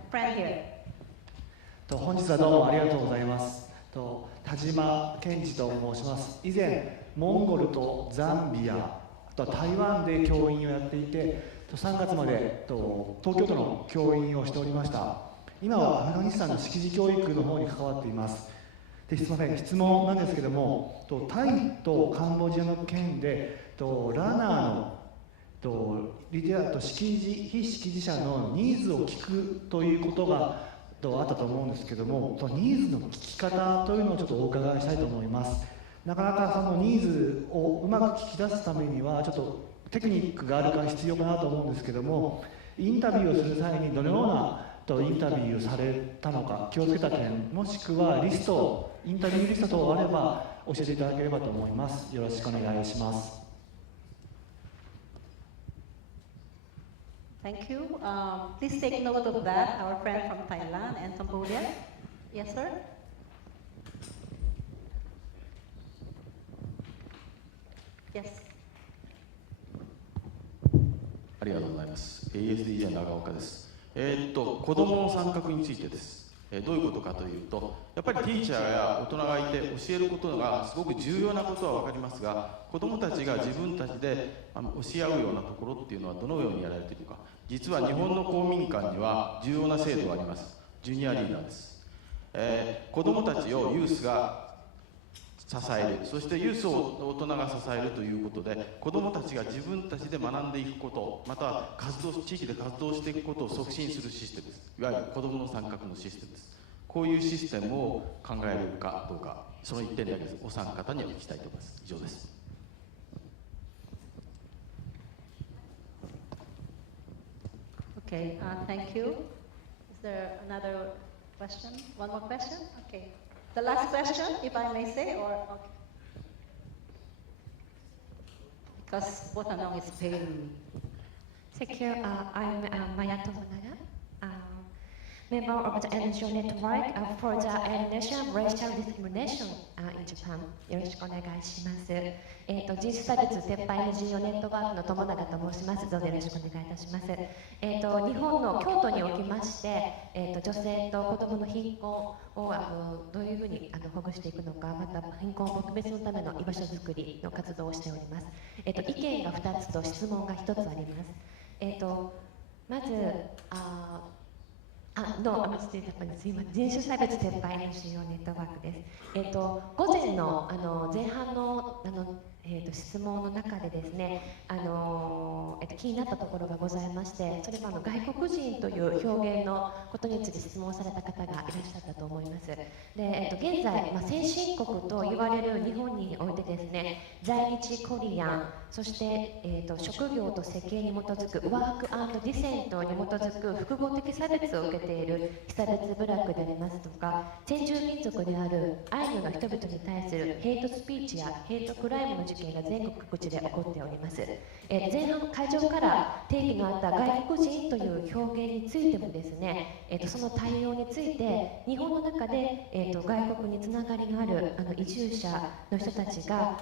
friend here. 本日はどうもありがとうございます。田島健二と申します。以前モンゴルとザンビア、あとは台湾で教員をやっていて、3月まで東京都の教員をしておりました。今はアフガニスタンの識字教育の方に関わっています。ですみません、質問なんですけども、タイとカンボジアの件でラナーのリテラ非識字者のニーズを聞くということがあったと思うんですけども、ニーズの聞き方というのをちょっとお伺いしたいと思います。なかなかそのニーズをうまく聞き出すためにはちょっとテクニックがあるから必要かなと思うんですけども、インタビューをする際にどのようなインタビューをされたのか、気をつけた点、もしくはインタビューリスト等あれば教えていただければと思います。よろしくお願いします。Thank you. Please take note of that, our friend from Thailand and Cambodia. Yes, sir? Yes. ありがとうございます。ASDJ 長岡です。子どもの参画についてです。どういうことかというと、やっぱりティーチャーや大人がいて教えることがすごく重要なことは分かりますが、子どもたちが自分たちで教え合うようなところっていうのはどのようにやられているか。実は日本の公民館には重要な制度があります。ジュニアリーダーです。子どもたちをユースが支える、そしてユースを大人が支えるということで、子どもたちが自分たちで学んでいくこと、または地域で活動していくことを促進するシステムです。いわゆる子どもの参画のシステムです。こういうシステムを考えるかどうか、その一点だけです。お三方にお聞きしたいと思います。以上です。Okay, thank you. Is there another question? One more question? Okay. The last question, if I may say, or okay. Because both are now is paying. Thank you. I'm Maya Tomonaga, member of the NGO network for the elimination of racial discrimination in Japan. よろしくお願いします。人種差別撤廃 NGO ネットワークの友永と申します。どうぞよろしくお願いいたします。日本の京都におきまして、女性と子どもの貧困をどういうふうに保護していくのか、また貧困撲滅のための居場所づくりの活動をしております。意見が2つと質問が1つあります。まず人種差別撤廃の主要ネットワークです。午前の前半の質問の中でですね、気になったところがございまして、それは外国人という表現のことについて質問された方がいらっしゃったと思います。で、現在、先進国と言われる日本においてですね、在日コリアン、そして、職業と設計に基づくワーク&ディセントに基づく複合的差別を受けている被差別部落でありますとか、先住民族であるアイヌの人々に対するヘイトスピーチやヘイトクライムの事件が全国各地で起こっております。前半会場から定義のあった外国人という表現についてもですね、その対応について日本の中で、外国につながりのある移住者の人たちが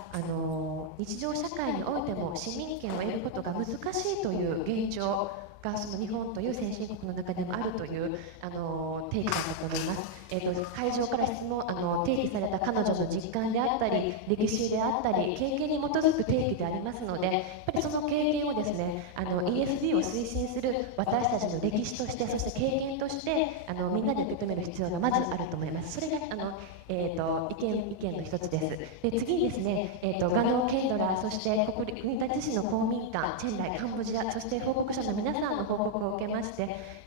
日常社会においても市民権を得ることが難しいという現状がその日本という先進国の中でもあるという定義だと思います。会場から定義された彼女の実感であったり歴史であったり経験に基づく定義でありますので、やっぱりその経験をですねESD を推進する私たちの歴史として、そして経験としてみんなで受け止める必要がまずあると思います。それが意見の一つです。で、次にですね、ガノー・ケンドラー、そして国立市の公民館、チェンライ、カンボジア、そして報告者の皆さんの報告を受けまして、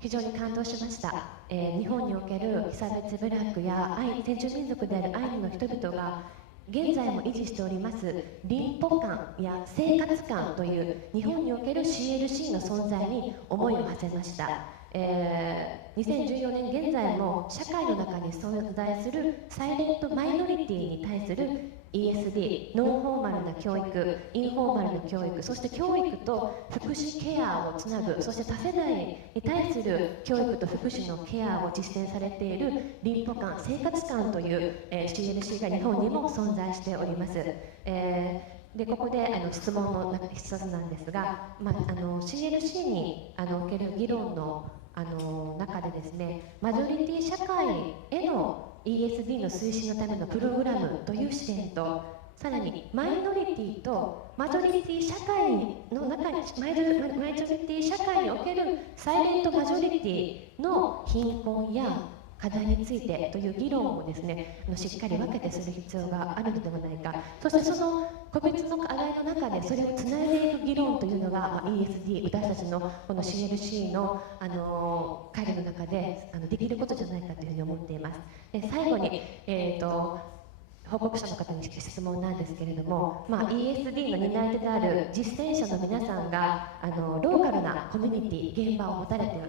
非常に感動しました。日本における被差別部落や先住民族であるアイヌの人々が現在も維持しております臨歩感や生活感という日本における CLC の存在に思いを馳せました。2014年現在も社会の中に存在するサイレントマイノリティに対する ESD、ノンフォーマルな教育、インフォーマルな教育、そして教育と福祉ケアをつなぐ、そして多世代に対する教育と福祉のケアを実践されている臨歩感、生活感という、CLC が日本にも存在しております。でここで質問の一つなんですが、CLC における議論の中でですね、マジョリティ社会への ESD の推進のためのプログラムという視点と、さらにマイノリティとマジョリティ社会の中にマイジョリティ社会におけるサイレントマジョリティの貧困や課題についてという議論をですね、しっかり分けてする必要があるのではないか。そしてその個別の課題の中でそれをつないでいく議論というのが、ESD、私たちのこの CLC の会議の中でできることじゃないかというふうに思っています。で最後に、報告者の方に質問なんですけれども、ESD の担い手である実践者の皆さんがローカルなコミュニティ、現場を持たれて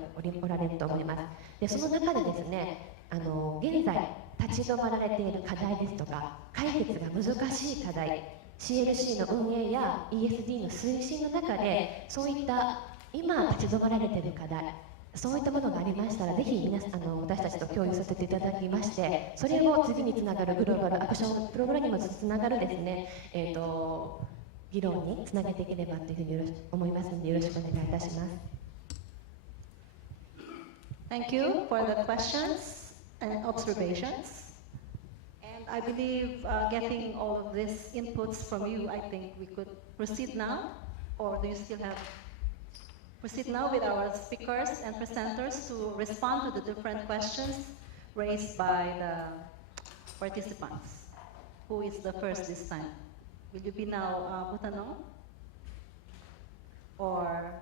おられると思います。でその中でですね、現在立ち止まられている課題ですとか、解決が難しい課題、CLC の運営や ESD の推進の中で、そういった今立ち止まられている課題、そういったものがありましたら、ぜひ私たちと共有させていただきまして、それを次につながるグローバルアクションプログラムにもつながるですね、議論につなげていければというふうに思いますので、よろしくお願いいたします。Thank you for the questions and observations. And I believe getting all of these inputs from you, I think we could proceed now, or do you still have? Proceed now with our speakers and presenters to respond to the different questions raised by the participants. Who is the first this time? Will you be now Butanong? Or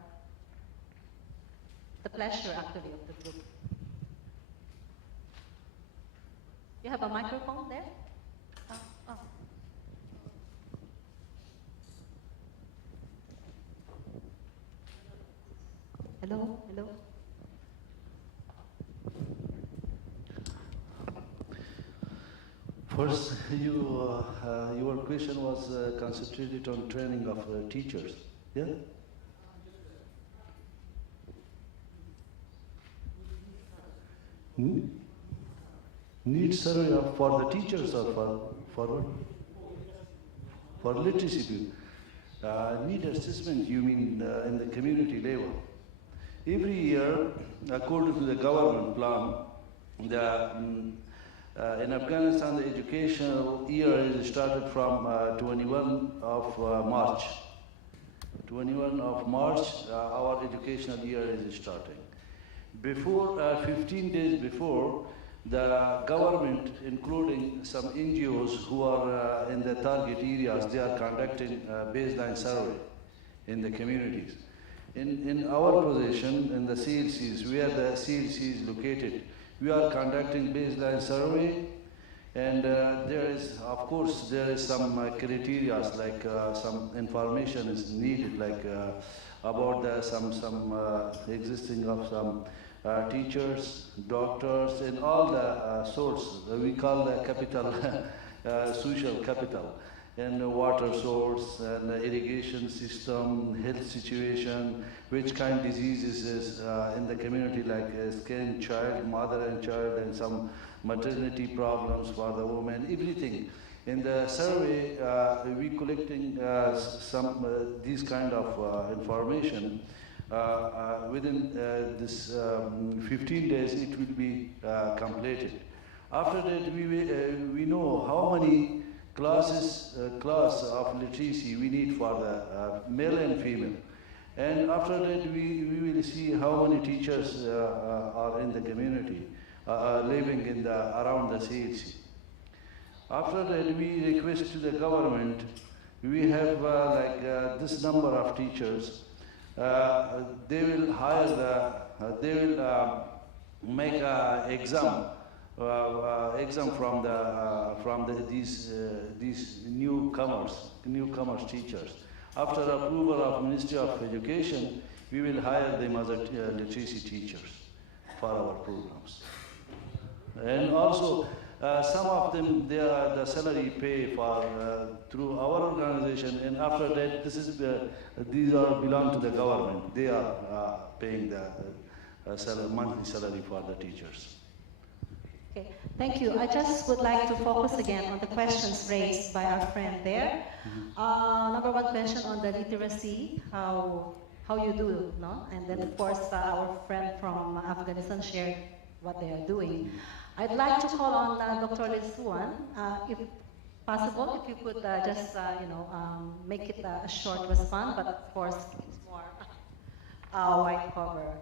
the pleasure actually of the group? You have a microphone there? Oh. Hello, hello. First, your question was concentrated on training of teachers. Yeah. Need survey for the teachers or for literacy. Need assessment. You mean in the community level? Every year, according to the government plan, in Afghanistan, the educational year is started from 21 of March. 21 of March, our educational year is starting. Before, 15 days before, the government, including some NGOs who are in the target areas, they are conducting a baseline survey in the communities. In our position, in the CLCs, where the CLC is located, we are conducting baseline survey, and there is, of course, there is some criteria, like some information is needed, like about some existing of some teachers, doctors, and all the sorts. We call the capital, social capital. And water source, and irrigation system, health situation, which kind of diseases is in the community, like skin, child, mother and child, and some maternity problems for the woman, everything. In the survey, we collecting some these kind of information. Within this 15 days, it will be completed. After that, we know how many class of literacy we need for the male and female. And after that, we will see how many teachers are in the community, living in around the CLC. After that, we request to the government, we have this number of teachers. They will hire they will make an exam from these newcomers teachers. After approval of Ministry of Education, we will hire them as literacy teachers for our programs. And also, some of them, they are the salary pay for through our organization, and after that, these are belong to the government. They are paying the monthly salary for the teachers. Okay, thank you. I just would like to focus again on the questions raised by our friend there. Number one question on the literacy, how you do, no? And then of course our friend from Afghanistan shared what they are doing. I'd like to call on Dr. Lisuan, if possible, if you could just make it a short response, but of course it's more wide cover.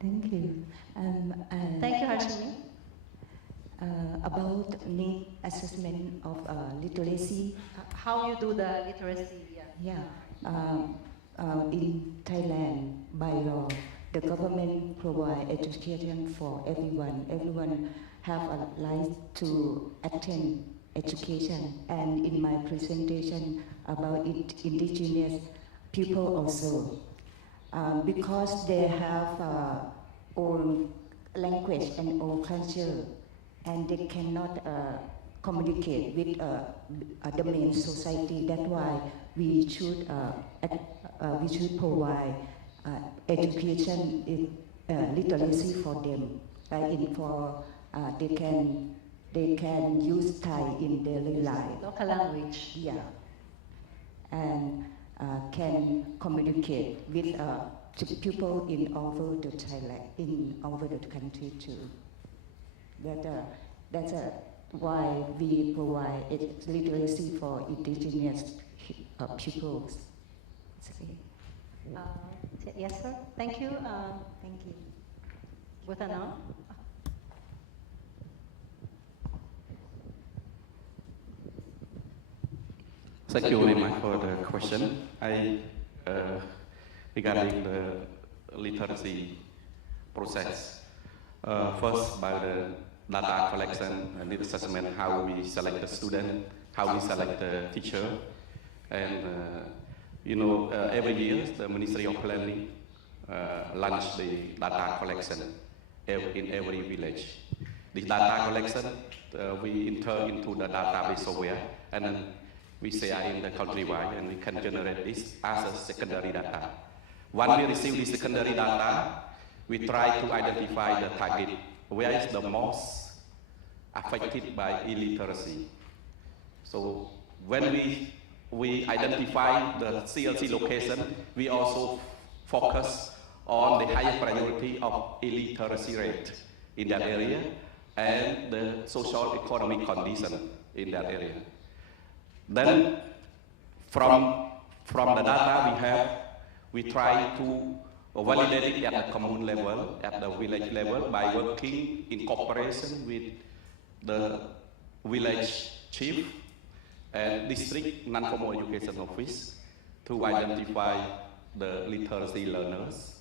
Thank you. Thank you, Harshini. About need assessment of literacy. How you do the literacy? Yeah. In Thailand, by law, the government provide education for everyone. Everyone have a right to attend education. And in my presentation about indigenous people also, because they have own language and own culture, and they cannot communicate with the main society. That's why we should provide education, literacy for them. They can use Thai in daily life. Local language. Yeah, and can communicate with people in over the Thailand, in over the country too. That's why we provide literacy for indigenous peoples. Yes, sir. Thank you. Thank you. Butano. Thank you very much for the question. Regarding the literacy process, first by the data collection and the assessment, how we select the student, how we select the teacher, and every year the Ministry of Planning launch the data collection in every village. The data collection we enter into the database software, and then we share in the countrywide, and we can generate this as a secondary data. Once we receive the secondary data, we try to identify the target, where is the most affected by illiteracy. So when we identify the CLC location, we also focus on the higher priority of illiteracy rate in that area and the social economic condition in that area. Then from the data we have, we try to validate it at the commune level, at the village level, by working in cooperation with the village chief and district non-formal education office to identify the literacy learners.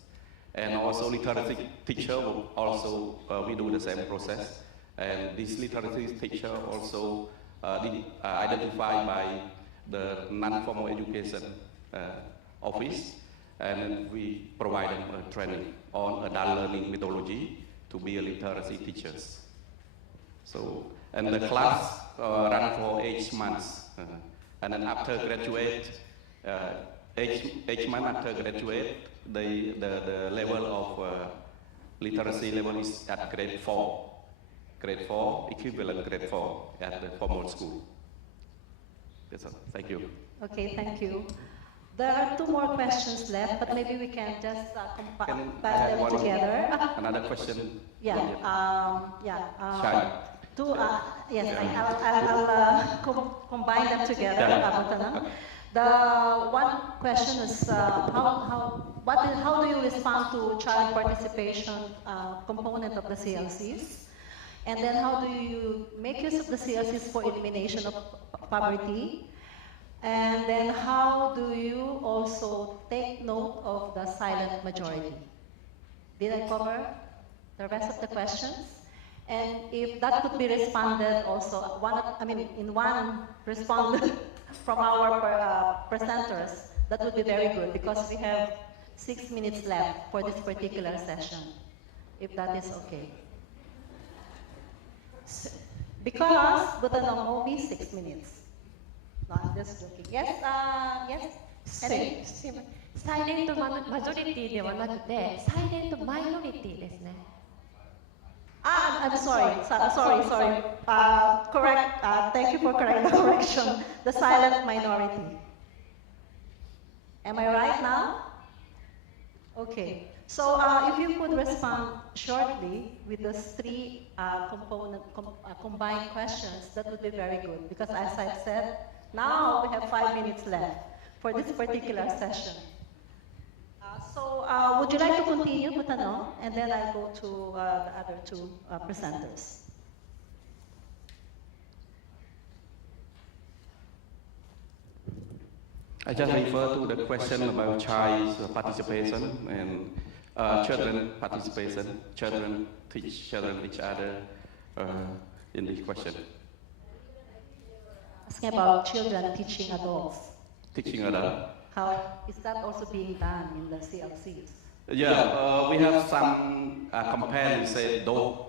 And also literacy teacher will also, we do the same process. And this literacy teacher also identified by the non-formal education office, and we provide them a training on adult learning methodology to be a literacy teachers. So, and the class run for 8 months, and then after graduate, 8 months after graduate, the level of literacy level is at grade 4. Grade 4, equivalent grade 4 at the formal school. Yes, sir. Thank you. Okay, thank you. There are 2 more questions left, but maybe we can just combine them together. Another question? Yeah. Shai. Yes, I'll combine them together. Yeah. The one question is how do you respond to child participation component of the CLCs? And then how do you make use of the CLCs for elimination of poverty? And then how do you also take note of the silent majority? Did I cover the rest of the questions? And if that could be responded also, in one responded from our presenters, that would be very good, because we have 6 minutes left for this particular session, if that is okay. Because Butanong only 6 minutes. No, I'm just joking. Yes, yes. サイレントマジョリティではなくて、サイレントマイノリティですね。I'm sorry. Correct. Thank you for the correction. The silent minority. Am I right now? Okay. So if you could respond shortly with those 3 combined questions, that would be very good. Because as I said, now we have 5 minutes left for this particular session. So would you like to continue, Butano? And then I'll go to the other 2 presenters. I just refer to the question about child participation, and children participation, children teach children each other in this question. Asking about children teaching adults. Teaching adults. How is that also being done in the CLCs? Yeah, we have some campaign say those